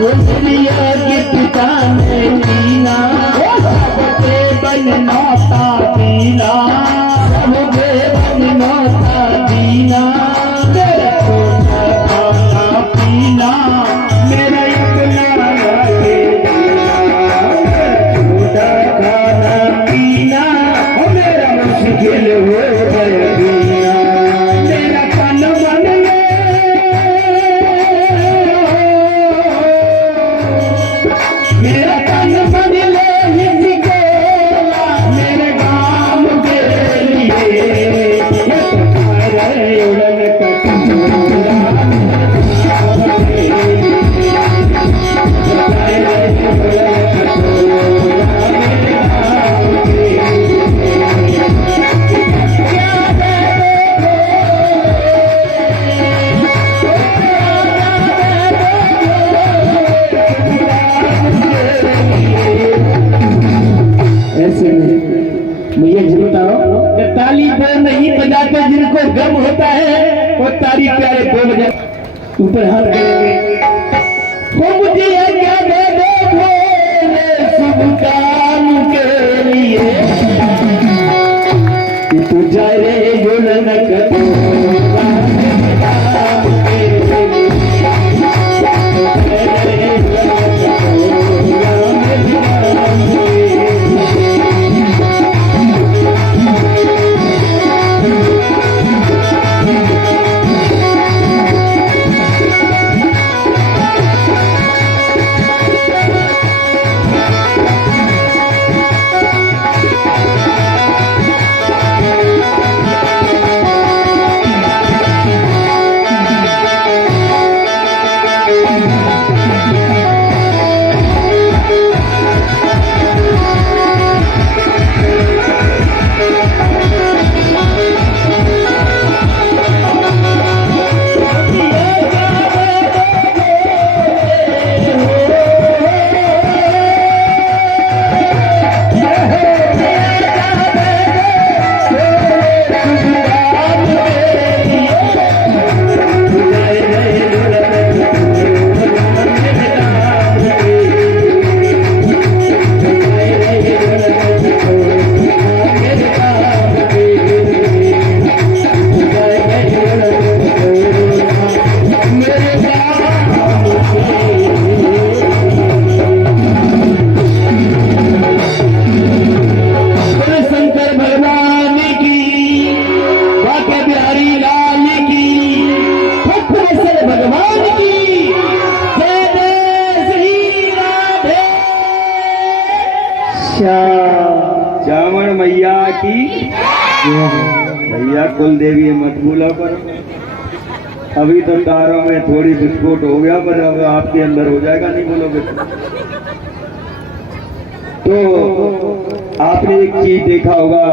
उसलिए के पिता ने कीना, सबके बन माता दीना, सबके बन माता दीना। मेरा छोटा खाना पीना, मेरा अपना रखे जीना, छोटा खाना पीना, और मेरा मुश्किल हो गया जीना। मेरा तन मन मेरा तन मन ले हिचकेला, मेरे गाँव के लिए ये तुम्हारे उड़न कटोरा, ऐसे में मुझे बताओ कि ताली वो नहीं बजाते जिनको गम होता है, वो ताली प्यारे दो बजा ऊपर हाथ करेंगे। वो मुझे क्या दे दो भोले शुभ काम के लिए, कि तू जा रे जुलन कटोरा मेरे काम के लिए, चावड़ मैया की भैया कुल देवी मत भूला पर अभी तो तारों में थोड़ी विस्फोट हो गया, पर अब आपके अंदर हो जाएगा नहीं बोलोगे तो। आपने एक चीज देखा होगा,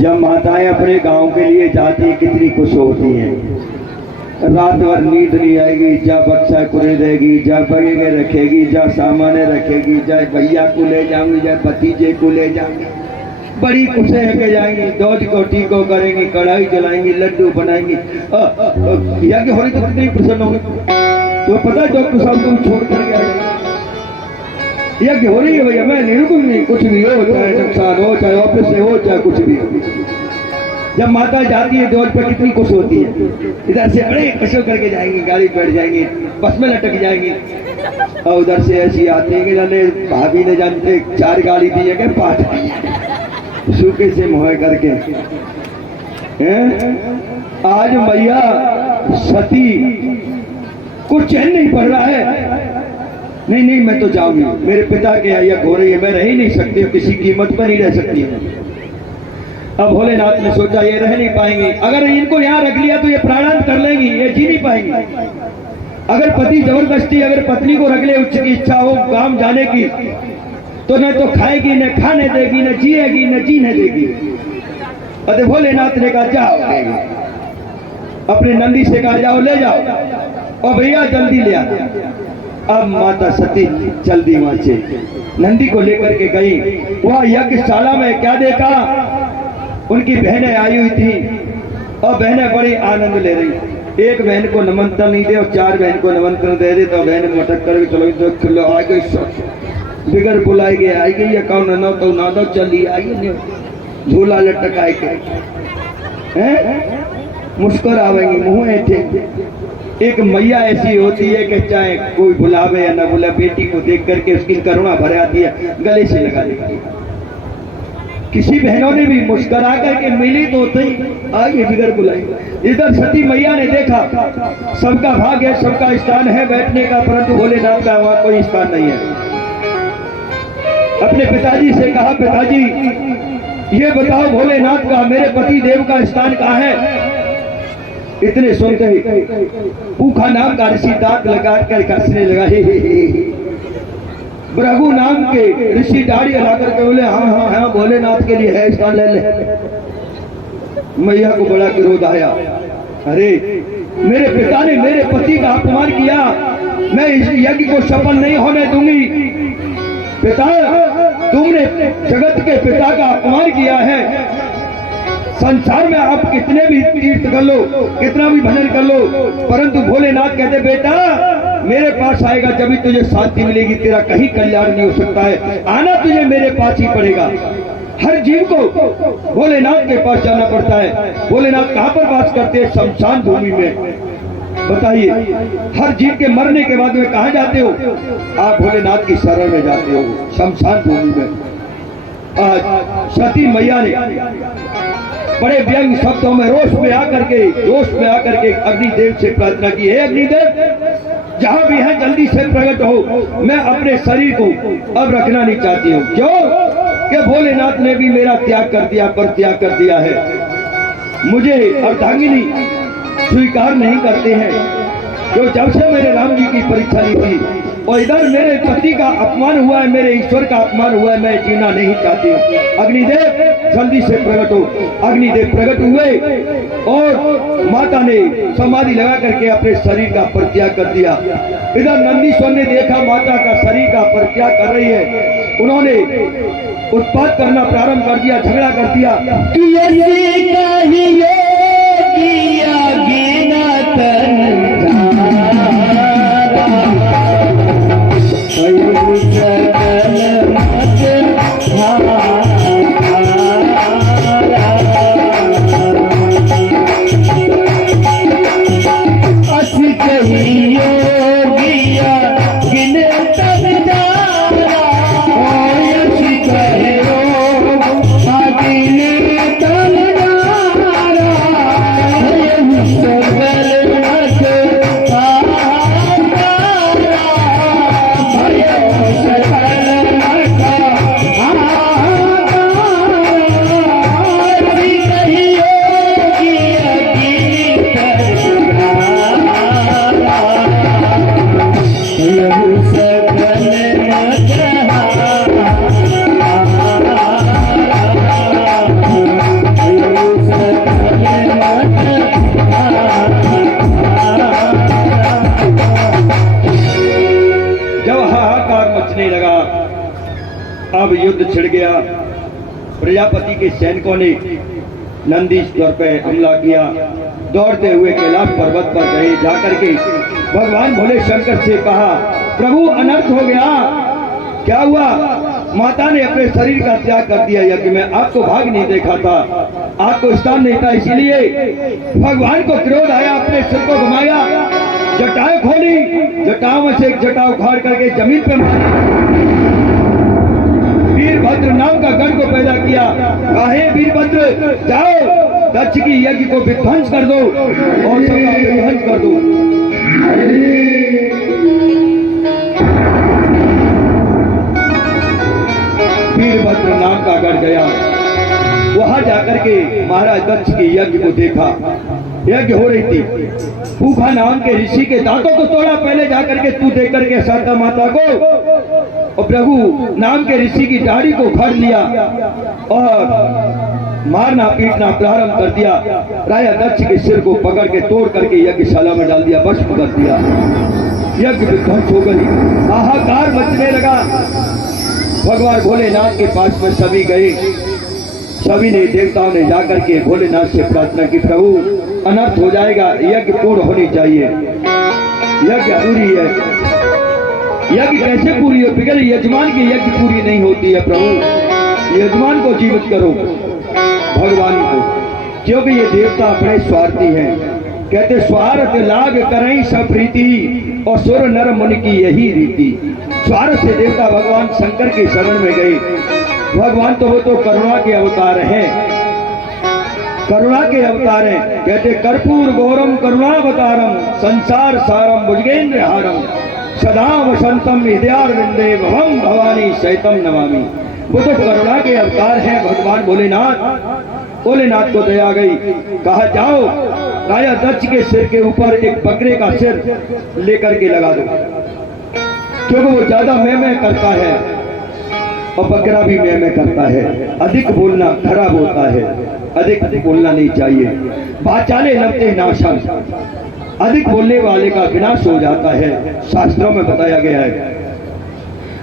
जब माताएं अपने गांव के लिए जाती कितनी खुश होती हैं, रात भर नींद नहीं आएगी, जा बक्सा कुरेदेगी, जा बगेगे रखेगी, जा सामाने रखेगी, जा भैया को ले जाऊंगी, जा भतीजे को ले जाऊंगी, बड़ी खुशे होके जाएंगी, दूध को टीको करेंगी, कढ़ाई जलाएंगी, लड्डू बनाएंगी। भैया की होली तो कितनी प्रसन्न होगी, तो पता है डॉक्टर साहब को छोड़ कर गया भैया की हो रही है, भैया मैं नहीं रुकूंगी, कुछ भी हो, चाहे नुकसान हो, चाहे ऑफिस से हो, चाहे कुछ भी हो। जब माता जाती है डोज पर कितनी खुश होती है, इधर से बड़े खुश करके जाएंगी, गाड़ी बैठ जाएंगी, बस में लटक जाएंगी, और उधर से ऐसी आती है कि जाने भाभी ने जानते 4 गाड़ी दी है 5 सूखे से मुँह करके हैं। आज मैया सती कुछ चैन नहीं पड़ रहा है, नहीं नहीं मैं तो जाऊंगी, मेरे पिता के यहाँ हो रही है, मैं रह ही नहीं सकती, किसी कीमत पर नहीं रह सकती है। अब भोलेनाथ ने सोचा ये रह नहीं पाएंगे, अगर इनको यहाँ रख लिया तो ये प्राणांत कर लेंगी, ये जी नहीं पाएंगी। अगर पति जबरदस्ती अगर पत्नी को रख ले, उच्च की इच्छा हो काम जाने की, तो न तो खाएगी, न खाने देगी, न जिएगी, न जीने देगी। अरे भोलेनाथ ने कहा जाओ, अपने नंदी से कहा जाओ ले जाओ, और भैया जल्दी ले आ। अब माता सती जल्दी वहां से नंदी को लेकर के गई। वह यज्ञशाला में क्या देखा, उनकी बहनें आई हुई थी, और बहनें बड़ी आनंद ले रही। एक बहन को निमंत्रण नहीं दे और 4 बहन को निमंत्रण दे दे तो बहन मटक कर चलो चलो आ गई बिगड़ बुलाई गए आई गई कौन न तो ना दो चली आई झूला लटकाए के हैं मुस्कुर आवेंगे मुंह ऐठे। एक मैया ऐसी होती है कि चाहे कोई बुलावे या न बुला बेटी को देख करके उसकी करुणा भर आती है गले से लगा देती है। किसी बहनों ने भी मुस्कुरा करके मिली तो ही आगे बिगड़ बुलाई। इधर सती मैया ने देखा सबका भाग है सबका स्थान है बैठने का परंतु भोलेनाथ का वहां कोई स्थान नहीं है। अपने पिताजी से कहा पिताजी ये बताओ भोलेनाथ का मेरे पति देव का स्थान कहाँ है। इतने सुनते ही पूखा नाम का ऋषि दांत लगा कर हंसने लगा। भृगु नाम के ऋषि दाढ़ी हला करके बोले हाँ हाँ हाँ भोलेनाथ के लिए है स्थान ले ले। मैया को बड़ा क्रोध आया। अरे मेरे पिता ने मेरे पति का अपमान किया मैं इस यज्ञ को सफल नहीं होने दूंगी। पिता तुमने जगत के पिता का अपमान किया है। संसार में आप कितने भी तीर्थ कर लो कितना भी भजन कर लो परंतु भोलेनाथ कहते बेटा मेरे पास आएगा जब भी तुझे शांति मिलेगी तेरा कहीं कल्याण नहीं हो सकता है आना तुझे मेरे पास ही पड़ेगा। हर जीव को भोलेनाथ के पास जाना पड़ता है। भोलेनाथ कहाँ पर वास करते हैं शमशान भूमि में। बताइए हर जीव के मरने के बाद में कहाँ जाते हो आप भोलेनाथ की शरण में जाते हो शमशान भूमि में। आज सती मैया ने बड़े व्यंग शब्दों में रोष में आकर के अग्निदेव से प्रार्थना की है अग्निदेव जहां भी है जल्दी से प्रकट हो मैं अपने शरीर को अब रखना नहीं चाहती हूँ। क्यों कि भोलेनाथ ने भी मेरा त्याग कर दिया पर त्याग कर दिया है। मुझे अर्धांगिनी स्वीकार नहीं करते हैं जो जब से मेरे राम जी की परीक्षा ली थी और इधर मेरे पति का अपमान हुआ है मेरे ईश्वर का अपमान हुआ है मैं जीना नहीं चाहती हूँ। अग्निदेव जल्दी से प्रकट हो। अग्निदेव प्रकट हुए और माता ने समाधि लगा करके अपने शरीर का परित्याग कर दिया। इधर नंदीश्वर ने देखा माता का शरीर का परित्याग कर रही है। उन्होंने उत्पात करना प्रारंभ कर दिया झगड़ा कर दिया। अब युद्ध छिड़ गया। प्रजापति के सैनिकों ने नंदीश्वर पे हमला किया। दौड़ते हुए कैलाश पर्वत पर गए। जाकर के भगवान भोले शंकर से कहा प्रभु अनर्थ हो गया। क्या हुआ? माता ने अपने शरीर का त्याग कर दिया यज्ञ में। आपको भाग नहीं देखा था, आपको स्थान नहीं था, इसलिए भगवान को क्रोध आया। अपने सिर को घुमाया, जटाएं खोली, जटाओं में से एक जटा उखाड़ करके जमीन पे मारी। वीरभद्र नाम का गण को पैदा किया। कहे वीरभद्र जाओ दक्ष की यज्ञ को विध्वंस कर दो और सबका विध्वंस कर दो। वीरभद्र नाम का गण गया। वहां जाकर के महाराज दक्ष की यज्ञ को देखा। यज्ञ हो रही थी। पूखा नाम के ऋषि के दांतों को तोड़ा। पहले जाकर के तू देख करके शारदा माता को और प्रभु नाम के ऋषि की दाढ़ी को उखाड़ लिया और मारना पीटना प्रारंभ कर दिया। राजा दक्ष के सिर को पकड़ के तोड़ करके यज्ञशाला में डाल दिया, भस्म कर दिया। यज्ञ विध्वंस हो गई, हाहाकार मचने लगा। भगवान भोलेनाथ के पास में सभी गए। सभी ने देवताओं ने जाकर के भोलेनाथ से प्रार्थना की प्रभु अनर्थ हो जाएगा। यज्ञ पूर्ण होनी चाहिए। यज्ञ अधूरी है। यज्ञ कैसे पूरी हो? बिगड़ यजमान की यज्ञ पूरी नहीं होती है। प्रभु यजमान को जीवित करो, भगवान को, क्योंकि ये देवता अपने स्वार्थी हैं। कहते स्वार्थ लाग करें सब प्रीति और सुर नर मुनि की यही रीति। स्वार्थ से देवता भगवान शंकर की शरण में गए। भगवान तो वो तो करुणा के अवतार हैं, करुणा के अवतार हैं। कहते कर्पूर गौरम करुणावतारम संसार सारम भुजगेंद्र हारम सदा वसंतम हृदयारविंदे भवम भवानी शैतम नमामि। वो तो करुणा के अवतार हैं भगवान भोलेनाथ। भोलेनाथ को दया गई, कहा जाओ राजा दक्ष के सिर के ऊपर एक बकरे का सिर लेकर के लगा दो, क्योंकि वो ज्यादा मैं करता है और बकरा भी मैं करता है। अधिक बोलना खराब होता है, अधिक बोलना नहीं चाहिए। बाचाले लबते नाशम, अधिक बोलने वाले का विनाश हो जाता है, शास्त्रों में बताया गया है।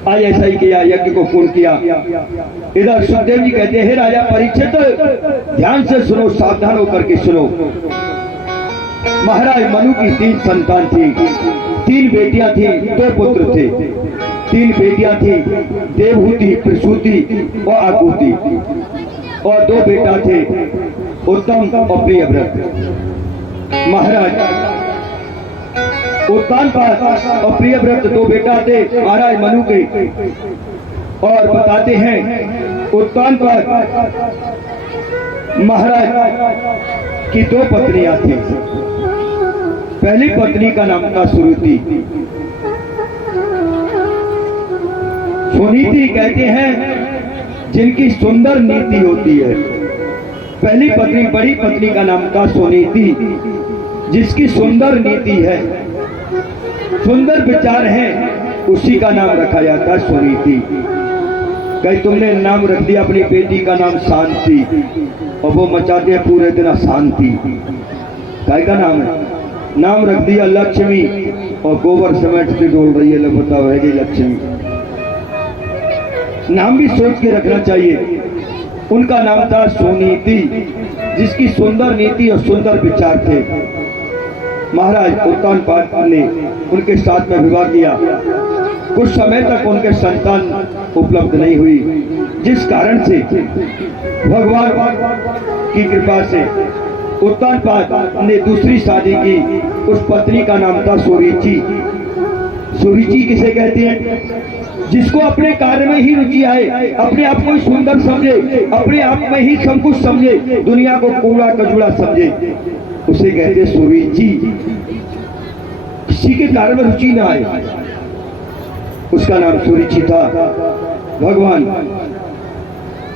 आज ऐसा ही किया, यज्ञ को पूर्ण किया। इधर सुखदेव जी कहते हैं राजा परीक्षित ध्यान से सुनो, सावधान होकर के सुनो। महाराज मनु की 3 संतान थी, 3 बेटियां थी, 2 पुत्र थे। 3 बेटियां थी, देवहूति, प्रसूति और आकुति, और 2 बेटा थे, उत्तम और प्रियव्रत। महाराज उत्तानपाद और प्रियव्रत 2 बेटा थे महाराज मनु के। और बताते हैं उत्तानपाद महाराज की 2 पत्नियां थी। पहली पत्नी का नाम था सुनीति। सुनीति कहते हैं जिनकी सुंदर नीति होती है। पहली पत्नी, बड़ी पत्नी का नाम था सुनीति, जिसकी सुंदर नीति है, सुंदर विचार है, उसी का नाम रखा जाता है सुनीति। कहीं तुमने नाम रख दिया अपनी बेटी का नाम शांति, और वो मचाते हैं पूरे दिन अशांति। काय का नाम है? नाम रख दिया लक्ष्मी, और गोबर सीमेंट से डोल रही है, लोग बताओ है लक्ष्मी। नाम भी सोच के रखना चाहिए। उनका नाम था सुनीति, जिसकी सुंदर नीति और सुंदर विचार थे। महाराज उत्तानपाद ने उनके साथ में विवाह किया। कुछ समय तक उनके संतान उपलब्ध नहीं हुई, जिस कारण से भगवान की कृपा से उत्तानपाद ने दूसरी शादी की। उस पत्नी का नाम था सुरुचि। सुरुचि किसे कहते हैं? जिसको अपने कार्य में ही रुचि आए, अपने आप को ही सुंदर समझे, अपने आप में ही सब कुछ समझे, दुनिया को कूड़ा कचूड़ा समझे, उसे कहते सुरुचि। किसी के कार्य में रुचि ना आए, उसका नाम सुरुचि था। भगवान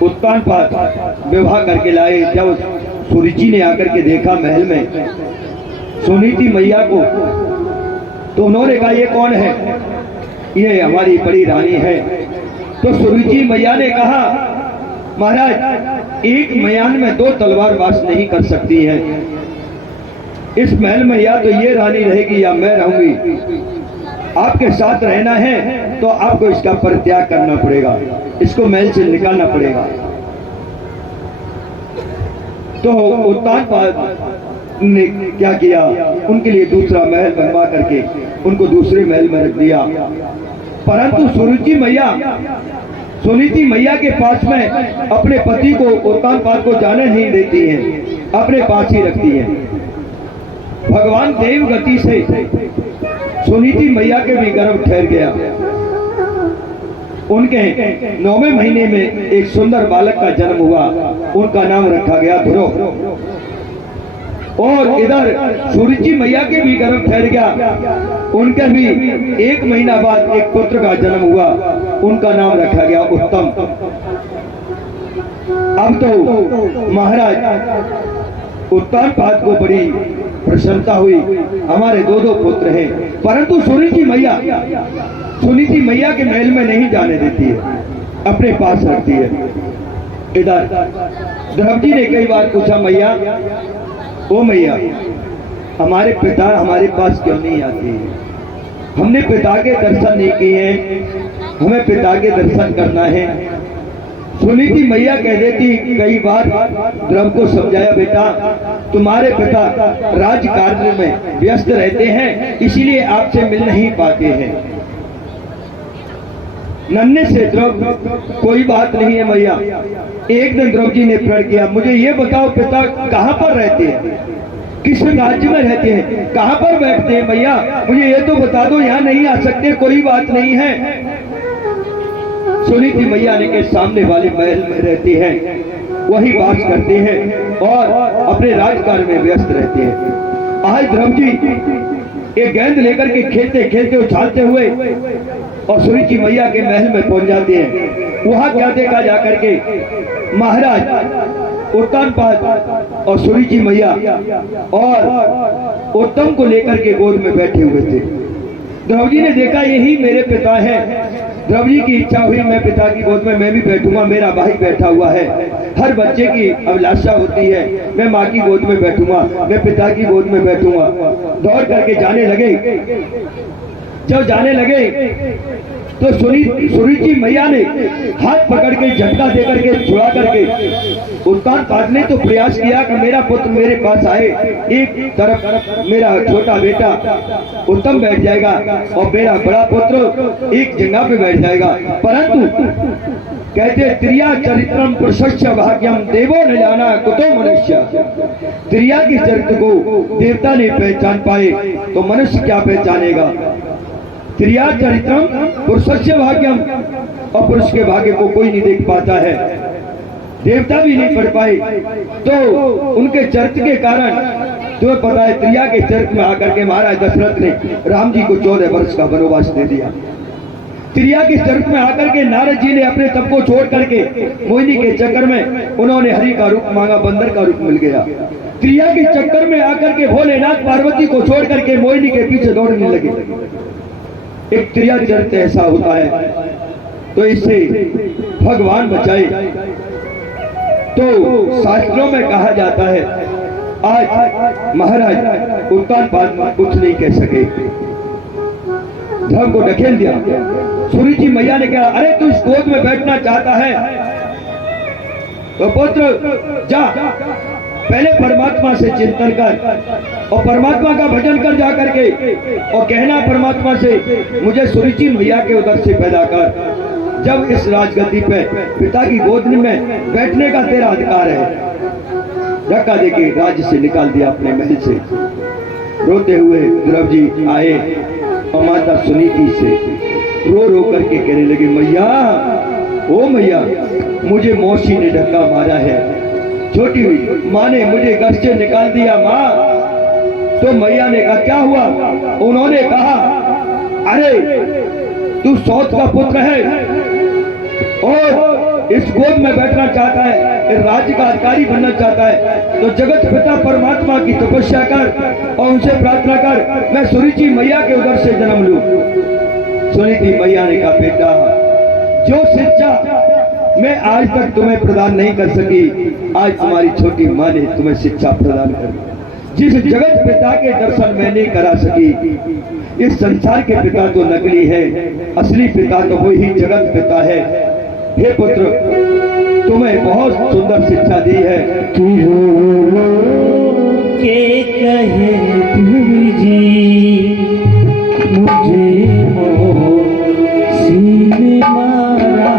उत्तानपाद विवाह करके लाए। जब सुरुचि ने आकर के देखा महल में सुनीति मैया को, तो उन्होंने कहा ये कौन है? ये हमारी बड़ी रानी है। तो सुरुचि मैया ने कहा महाराज एक मयान में 2 तलवार वास नहीं कर सकती है। इस महल में या तो ये रानी रहेगी या मैं रहूंगी। आपके साथ रहना है तो आपको इसका परित्याग करना पड़ेगा, इसको महल से निकालना पड़ेगा। तो उत्तानपाद ने क्या किया? उनके लिए दूसरा महल बनवा करके उनको दूसरे महल में रख दिया। परंतु सुरुचि मैया सुनीति मैया के पास में अपने पति को उत्तानपाद को जाने नहीं देती हैं, अपने पास ही रखती हैं। भगवान देव गति से सुनीति मैया के भी गर्भ ठहर गया। उनके 9वें महीने में एक सुंदर बालक का जन्म हुआ, उनका नाम रखा गया ध्रुव। और इधर सुरुचि मैया के भी गर्भ ठहर गया, उनके भी 1 महीना बाद एक पुत्र का जन्म हुआ, उनका नाम रखा गया उत्तम। अब तो महाराज उत्तानपाद को बड़ी प्रसन्नता हुई, हमारे 2 पुत्र हैं। परंतु सुनीति मैया के महल में नहीं जाने देती है, अपने पास रखती है। इधर ध्रुव जी ने कई बार पूछा मैया, ओ मैया हमारे पिता हमारे पास क्यों नहीं आते हैं? हमने पिता के दर्शन नहीं किए हैं, हमें पिता के दर्शन करना है। सुनीति मैया कह देती, कई बार ध्रुव को समझाया बेटा तुम्हारे पिता राजकार्य में व्यस्त रहते हैं, इसीलिए आपसे मिल नहीं पाते हैं। नन्हे से द्रव कोई बात नहीं है मैया। एक दिन द्रौपदी ने प्रण किया, मुझे ये बताओ पिता कहाँ पर रहते हैं, किस राज्य में रहते हैं, कहाँ पर बैठते हैं मैया, मुझे ये तो बता दो। यहाँ नहीं आ सकते, कोई बात नहीं है। सुनी थी मैया ने के सामने वाले महल में रहते हैं, वही वास करते हैं और अपने राजकार्य में व्यस्त रहते हैं। आज द्रौपदी एक गेंद लेकर के खेलते खेलते उछालते हुए और सुरुचि मैया के महल में पहुंच जाते हैं। वहां क्या देखा जाकर के, महाराज उत्तानपाद और सुरुचि मैया और उत्तम को लेकर के गोद में बैठे हुए थे। द्रौपदी ने देखा यही मेरे पिता हैं। द्रौपदी की इच्छा हुई मैं पिता की गोद में मैं भी बैठूंगा, मेरा भाई बैठा हुआ है। हर बच्चे की अभिलाषा होती है मैं माँ की गोद में बैठूंगा, मैं पिता की गोद में बैठूंगा। दौड़ करके जाने लगे। जब जाने लगे तो सुरुचि मैया ने हाथ पकड़ के झटका देकर के छुड़ा करके उत्तानपाद ने तो प्रयास किया कि मेरा पुत्र मेरे पास आए, एक तरफ मेरा छोटा बेटा उत्तम बैठ जाएगा और मेरा बड़ा पुत्र एक जगह पे बैठ जाएगा। परंतु कहते त्रिया चरित्रम प्रशस्य भाग्यम देवो न जाना कुतो मनुष्य। त्रिया के चरित्र को देवता ने पहचान पाए तो मनुष्य क्या पहचानेगा। त्रिया चरित्रम पुरुषस्य भाग्यम, और पुरुष के भाग्य को कोई नहीं देख पाता है, देवता भी नहीं पढ़ पाए। तो उनके चरित्र के कारण तुम्हें पता है त्रिया के चरित्र में आकर के महाराज दशरथ ने राम जी को 14 वर्ष का वनवास दे दिया। त्रिया के चरित्र में आकर के नारद जी ने अपने तप को छोड़ करके मोहिनी के चक्कर में उन्होंने हरि का रूप मांगा, बंदर का रूप मिल गया। त्रिया के चक्कर में आकर के भोलेनाथ पार्वती को छोड़ करके मोहिनी के पीछे दौड़ने लगे। एक त्रिया चरित्र ऐसा होता है, तो इससे भगवान बचाए। तो शास्त्रों में कहा जाता है आज महाराज उत्तानपाद कुछ नहीं कह सके, धर्म को ढकेल दिया। सुरुचि मैया ने कहा अरे तू इस गोद में बैठना चाहता है तो पुत्र जा, पहले परमात्मा से चिंतन कर और परमात्मा का भजन कर जा करके और कहना परमात्मा से मुझे सुरुचि मैया के उदर से पैदा कर। जब इस राजगद्दी पे पिता की गोद में बैठने का तेरा अधिकार है। धक्का देके राज्य से निकाल दिया अपने महल से। रोते हुए द्रौपदी आए और माता सुनीति से रो रो करके कहने लगे मैया, ओ मैया, मुझे मौसी ने धक्का मारा है, छोटी हुई माँ ने मुझे घर से निकाल दिया। माँ तो मैया ने कहा क्या हुआ? उन्होंने कहा अरे तू सौत का पुत्र है और इस गोद में बैठना चाहता है, राज्य का अधिकारी बनना चाहता है, तो जगत पिता परमात्मा की तपस्या कर और उनसे प्रार्थना कर मैं सुरुचि मैया के उदर से जन्म लूं। सुनीति मैया ने कहा बेटा, जो शिक्षा मैं आज तक तुम्हें प्रदान नहीं कर सकी, आज तुम्हारी छोटी माँ ने तुम्हें शिक्षा प्रदान कर। जिस जगत पिता के दर्शन मैं नहीं करा सकी, इस संसार के पिता तो नकली है, असली पिता तो वही जगत पिता है। हे पुत्र, तुम्हें बहुत सुंदर शिक्षा दी है। के कहे जी मुझे सीने मारा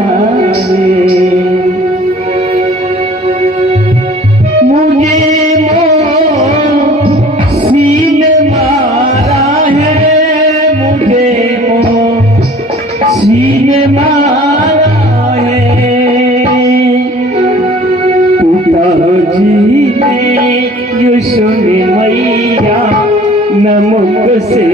नमुक से